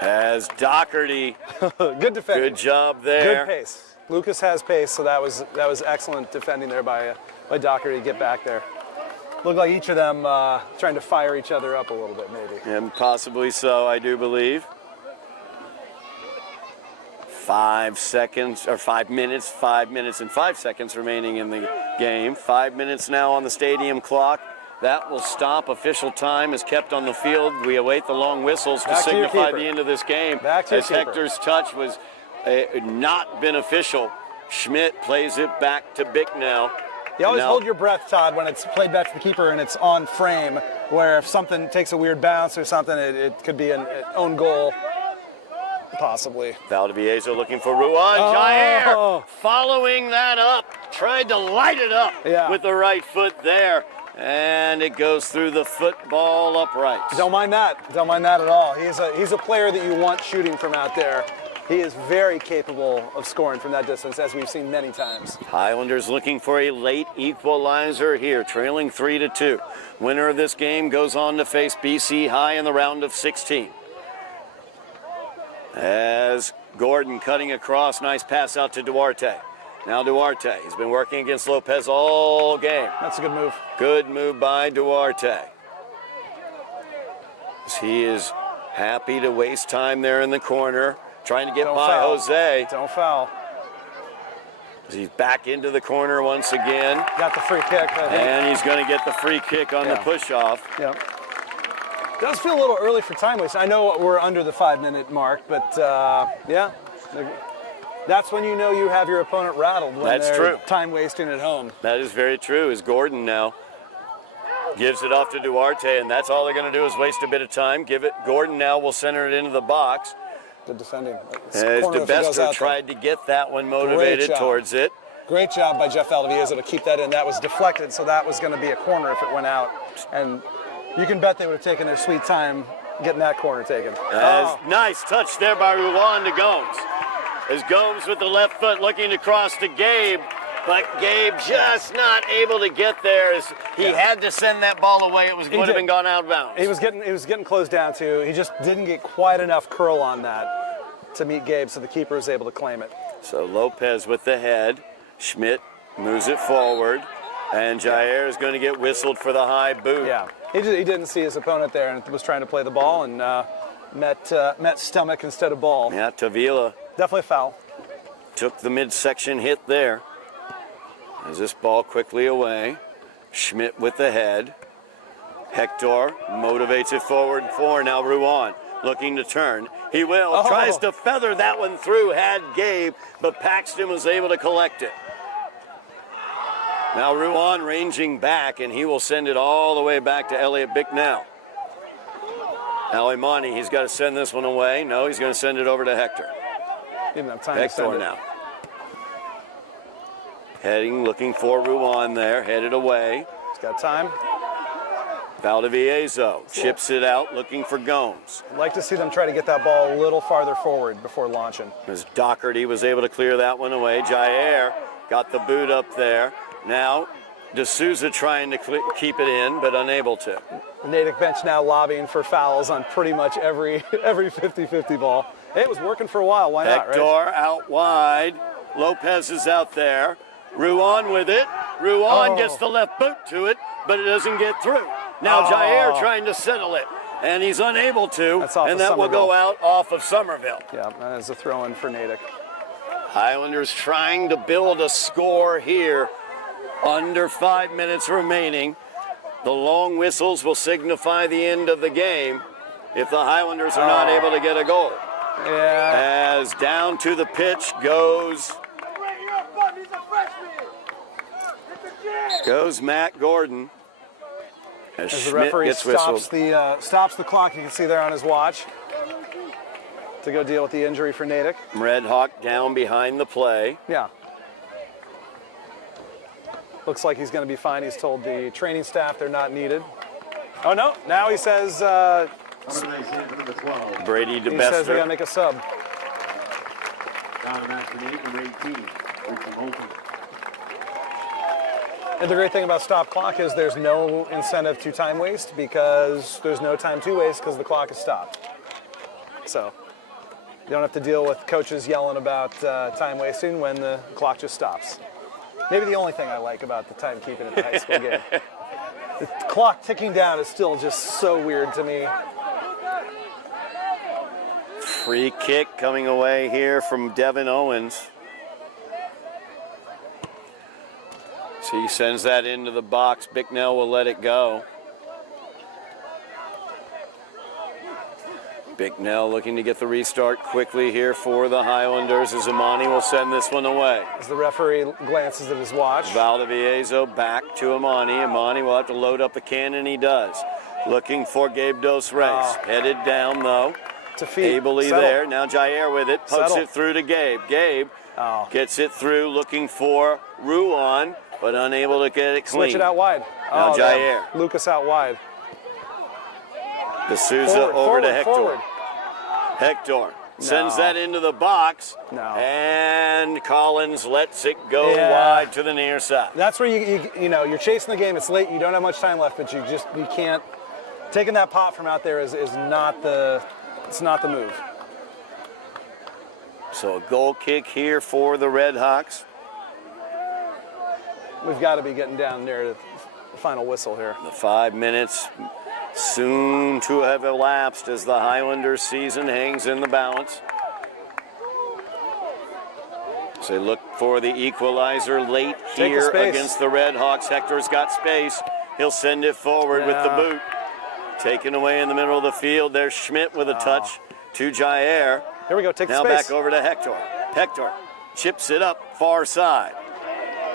As Doherty, good defending. Good job there. Good pace. Lucas has pace, so that was excellent defending there by Doherty to get back there. Looked like each of them trying to fire each other up a little bit, maybe. And possibly so, I do believe. 5 seconds, or 5 minutes, 5 minutes and 5 seconds remaining in the game. 5 minutes now on the stadium clock. That will stop. Official time is kept on the field. We await the long whistles to signify the end of this game. As Hector's touch was not beneficial. Schmidt plays it back to Bicknell. You always hold your breath, Todd, when it's played back to the keeper and it's on frame, where if something takes a weird bounce or something, it could be an own goal. Possibly. Valdivieso looking for Ruan. Jair following that up. Tried to light it up with the right foot there. And it goes through the football uprights. Don't mind that. Don't mind that at all. He's a player that you want shooting from out there. He is very capable of scoring from that distance, as we've seen many times. Highlanders looking for a late equalizer here, trailing 3-2. Winner of this game goes on to face BC High in the round of 16. As Gordon cutting across, nice pass out to Duarte. Now Duarte, he's been working against Lopez all game. That's a good move. Good move by Duarte. He is happy to waste time there in the corner, trying to get by Jose. Don't foul. He's back into the corner once again. Got the free kick, I think. And he's going to get the free kick on the push-off. Yeah. Does feel a little early for time waste. I know we're under the 5-minute mark, but that's when you know you have your opponent rattled, when they're time wasting at home. That is very true. As Gordon now gives it off to Duarte, and that's all they're going to do is waste a bit of time. Give it. Gordon now will center it into the box. Good defending. As DeBester tried to get that one motivated towards it. Great job by Jeff Valdivieso to keep that in. That was deflected, so that was going to be a corner if it went out. And you can bet they would have taken their sweet time getting that corner taken. Nice touch there by Ruan to Gomes. As Gomes with the left foot looking to cross to Gabe, but Gabe just not able to get there. As he had to send that ball away. It would have been gone out of bounds. He was getting closed down too. He just didn't get quite enough curl on that to meet Gabe, so the keeper was able to claim it. So Lopez with the head. Schmidt moves it forward, and Jair is going to get whistled for the high boot. Yeah, he didn't see his opponent there and was trying to play the ball and met stomach instead of ball. Yeah, Tavila. Definitely a foul. Took the midsection hit there. As this ball quickly away. Schmidt with the head. Hector motivates it forward for now Ruan. Looking to turn. He will. Tries to feather that one through. Had Gabe, but Paxton was able to collect it. Now Ruan ranging back, and he will send it all the way back to Elliot Bicknell. Now Imani, he's got to send this one away. No, he's going to send it over to Hector. Didn't have time Hector to send it. now. Heading, looking for Ruan there. Headed away. He's got time. Valdivieso chips it out, looking for Gomes. I'd like to see them try to get that ball a little farther forward before launching. As Doherty was able to clear that one away. Jair got the boot up there. Now, D'Souza trying to keep it in, but unable to. The Natick bench now lobbying for fouls on pretty much every 50-50 ball. Hey, it was working for a while. Why not, right? Hector out wide. Lopez is out there. Ruan with it. Ruan gets the left boot to it, but it doesn't get through. Now Jair trying to settle it. and he's unable to, That's off and of that will go Somerville. out off of Somerville. Yeah, that is a throw-in for Natick. Highlanders trying to build a score here. Under 5 minutes remaining. The long whistles will signify the end of the game if the Highlanders are not able to get a goal. Yeah. As down to the pitch goes Matt Gordon. As As the Schmidt referee gets stops whistled. stops the clock, you can see there on his watch, to go deal with the injury for Natick. Red Hawk down behind the play. Yeah. Looks like he's going to be fine. He's told the training staff they're not needed. Oh, no. Now he says Brady he says they got to DeBester. make a sub. And the great thing about stop clock is there's no incentive to time waste because there's no time to waste because the clock is stopped. So you don't have to deal with coaches yelling about time wasting when the clock just stops. Maybe the only thing I like about the timekeeping at the high school game. The clock ticking down is still just so weird to me. Free kick coming away here from Devin Owens. So he sends that into the box. Bicknell will let it go. Bicknell looking to get the restart quickly here for the Highlanders as Amani will send this one away. As the referee glances at his watch. Valdivieso back to Amani. Amani will have to load up the cannon. He does. Looking for Gabe Dos Reis. Headed down though. To feet. Ably Settle. there. Now Jair with it. Pokes Settle. it through to Gabe. Gabe gets it through looking for Ruan, but unable to get it clean. Switch it out wide. Now Oh, Jair. Lucas out wide. D'Souza over to Hector. Forward. Hector sends No. that into the box. No. And Collins lets it go Yeah. wide to the near side. That's where you know you're chasing the game. It's late. You don't have much time left, but you can't. Taking that pot from out there is not the move. So a goal kick here for the Red Hawks. We've got to be getting down there to the final whistle here. The 5 minutes soon to have elapsed as the Highlanders season hangs in the balance. So they look for the equalizer late Take the here space. against the Red Hawks. Hector's got space. He'll send it forward with the Yeah. boot. Taken away in the middle of the field. There's Schmidt with a touch to Jair. Here we go. Take the Now space. back over to Hector. Hector chips it up far side.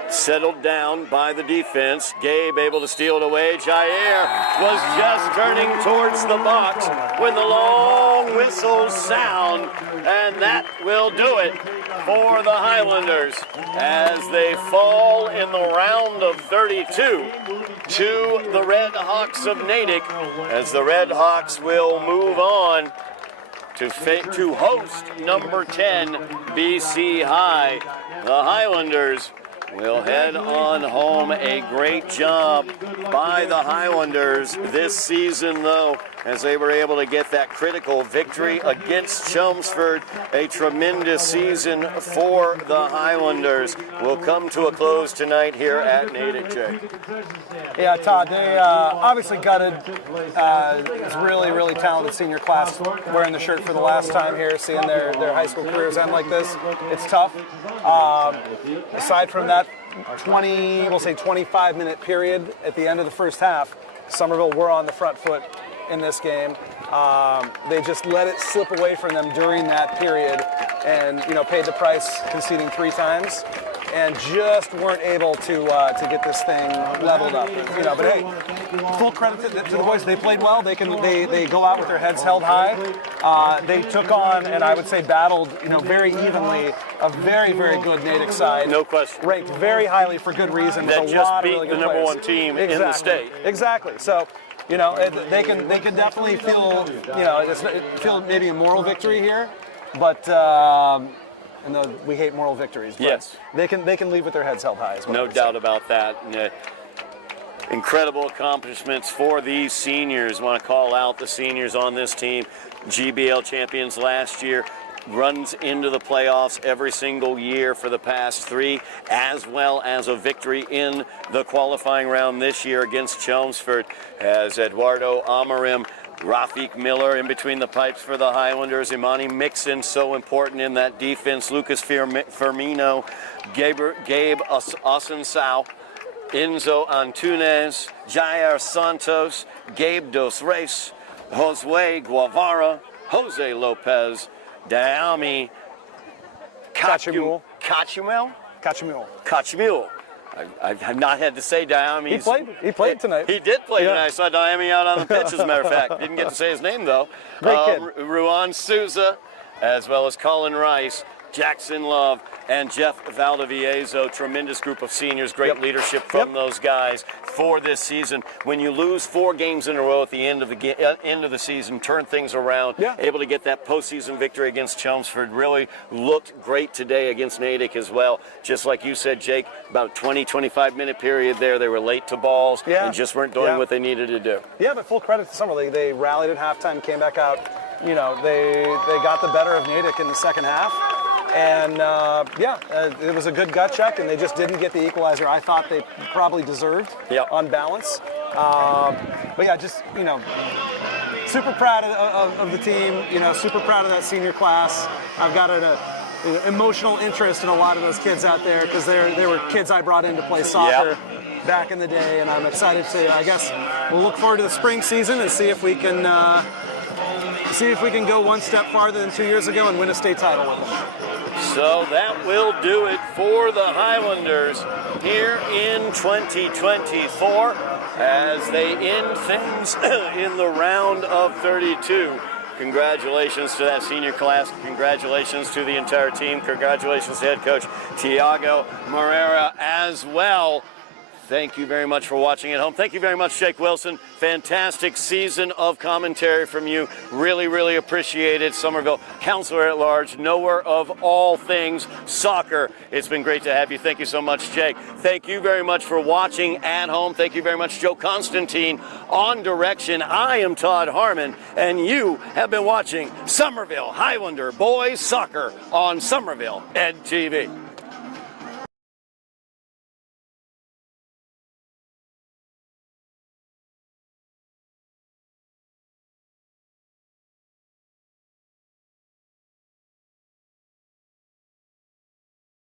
Settled down by the defense. Gabe able to steal it away. Jair was just turning towards the box when the long whistles sound, and that will do it for the Highlanders as they fall in the round of 32 to the Red Hawks of Natick, as the Red Hawks will move on to host number 10 BC High. The Highlanders will head on home. A great job by the Highlanders this season, though, as they were able to get that critical victory against Chelmsford. A tremendous season for the Highlanders will come to a close tonight here at Natick, Jay. Yeah, Todd, they obviously gutted. It's really, really talented senior class wearing the shirt for the last time here, seeing their high school careers end like this. It's tough. Aside from that 25-minute period at the end of the first half, Somerville were on the front foot in this game. They just let it slip away from them during that period and, paid the price conceding 3 times and just weren't able to get this thing leveled up. But hey, full credit to the boys. They played well. They go out with their heads held high. They took on, and I would say battled, very evenly, a very, very good Natick side. No question. Ranked very highly for good reason. That with a just lot beat of really the good number players. one team in the state. Exactly. So, they can definitely feel, feel maybe a moral victory here, but and though we hate moral victories, but yes, they can leave with their heads held high as well. No doubt about that. Incredible accomplishments for these seniors. I want to call out the seniors on this team. GBL champions last year. Runs into the playoffs every single year for the past 3, as well as a victory in the qualifying round this year against Chelmsford, as Eduardo Amarim Rafik Miller in between the pipes for the Highlanders. Imani Mixon, so important in that defense. Lucas Firmino, Gabe Asensao, Enzo Antunes, Jair Santos, Gabe Dos Reis, Josue Guevara, Jose Lopez, Dayami Cachemul. I have not had to say Dayami. He played tonight. He did play tonight. I saw Dayami out on the pitch, as a matter of fact. Didn't get to say his name, though. Great kid. Ruan Souza, as well as Colin Rice, Jackson Love, and Jeff Valdivieso. Tremendous group of seniors. Great leadership from those guys for this season. When you lose 4 games in a row at the end of the season, turn things around, able to get that postseason victory against Chelmsford. Really looked great today against Natick as well. Just like you said, Jake, about 20-25 minute period there. They were late to balls and just weren't doing what they needed to do. Yeah, but full credit to Somerville. They rallied at halftime, came back out. You know, they got the better of Natick in the second half. And, it was a good gut check, and they just didn't get the equalizer I thought they probably deserved on balance. But, yeah, just, you know, super proud of the team, you know, super proud of that senior class. I've got an emotional interest in a lot of those kids out there because they were kids I brought in to play soccer back in the day, and I'm excited to, I guess, we'll look forward to the spring season and see if we can go one step farther than 2 years ago and win a state title with them. So that will do it for the Highlanders here in 2024 as they end things in the round of 32. Congratulations to that senior class. Congratulations to the entire team. Congratulations to head coach Tiago Moreira as well. Thank you very much for watching at home. Thank you very much, Jake Wilson. Fantastic season of commentary from you. Really, really appreciate it. Somerville Counselor at Large, knower of all things soccer. It's been great to have you. Thank you so much, Jake. Thank you very much for watching at home. Thank you very much, Joe Constantine on direction. I am Todd Harmon, and you have been watching Somerville Highlander Boys Soccer on Somerville Ed TV.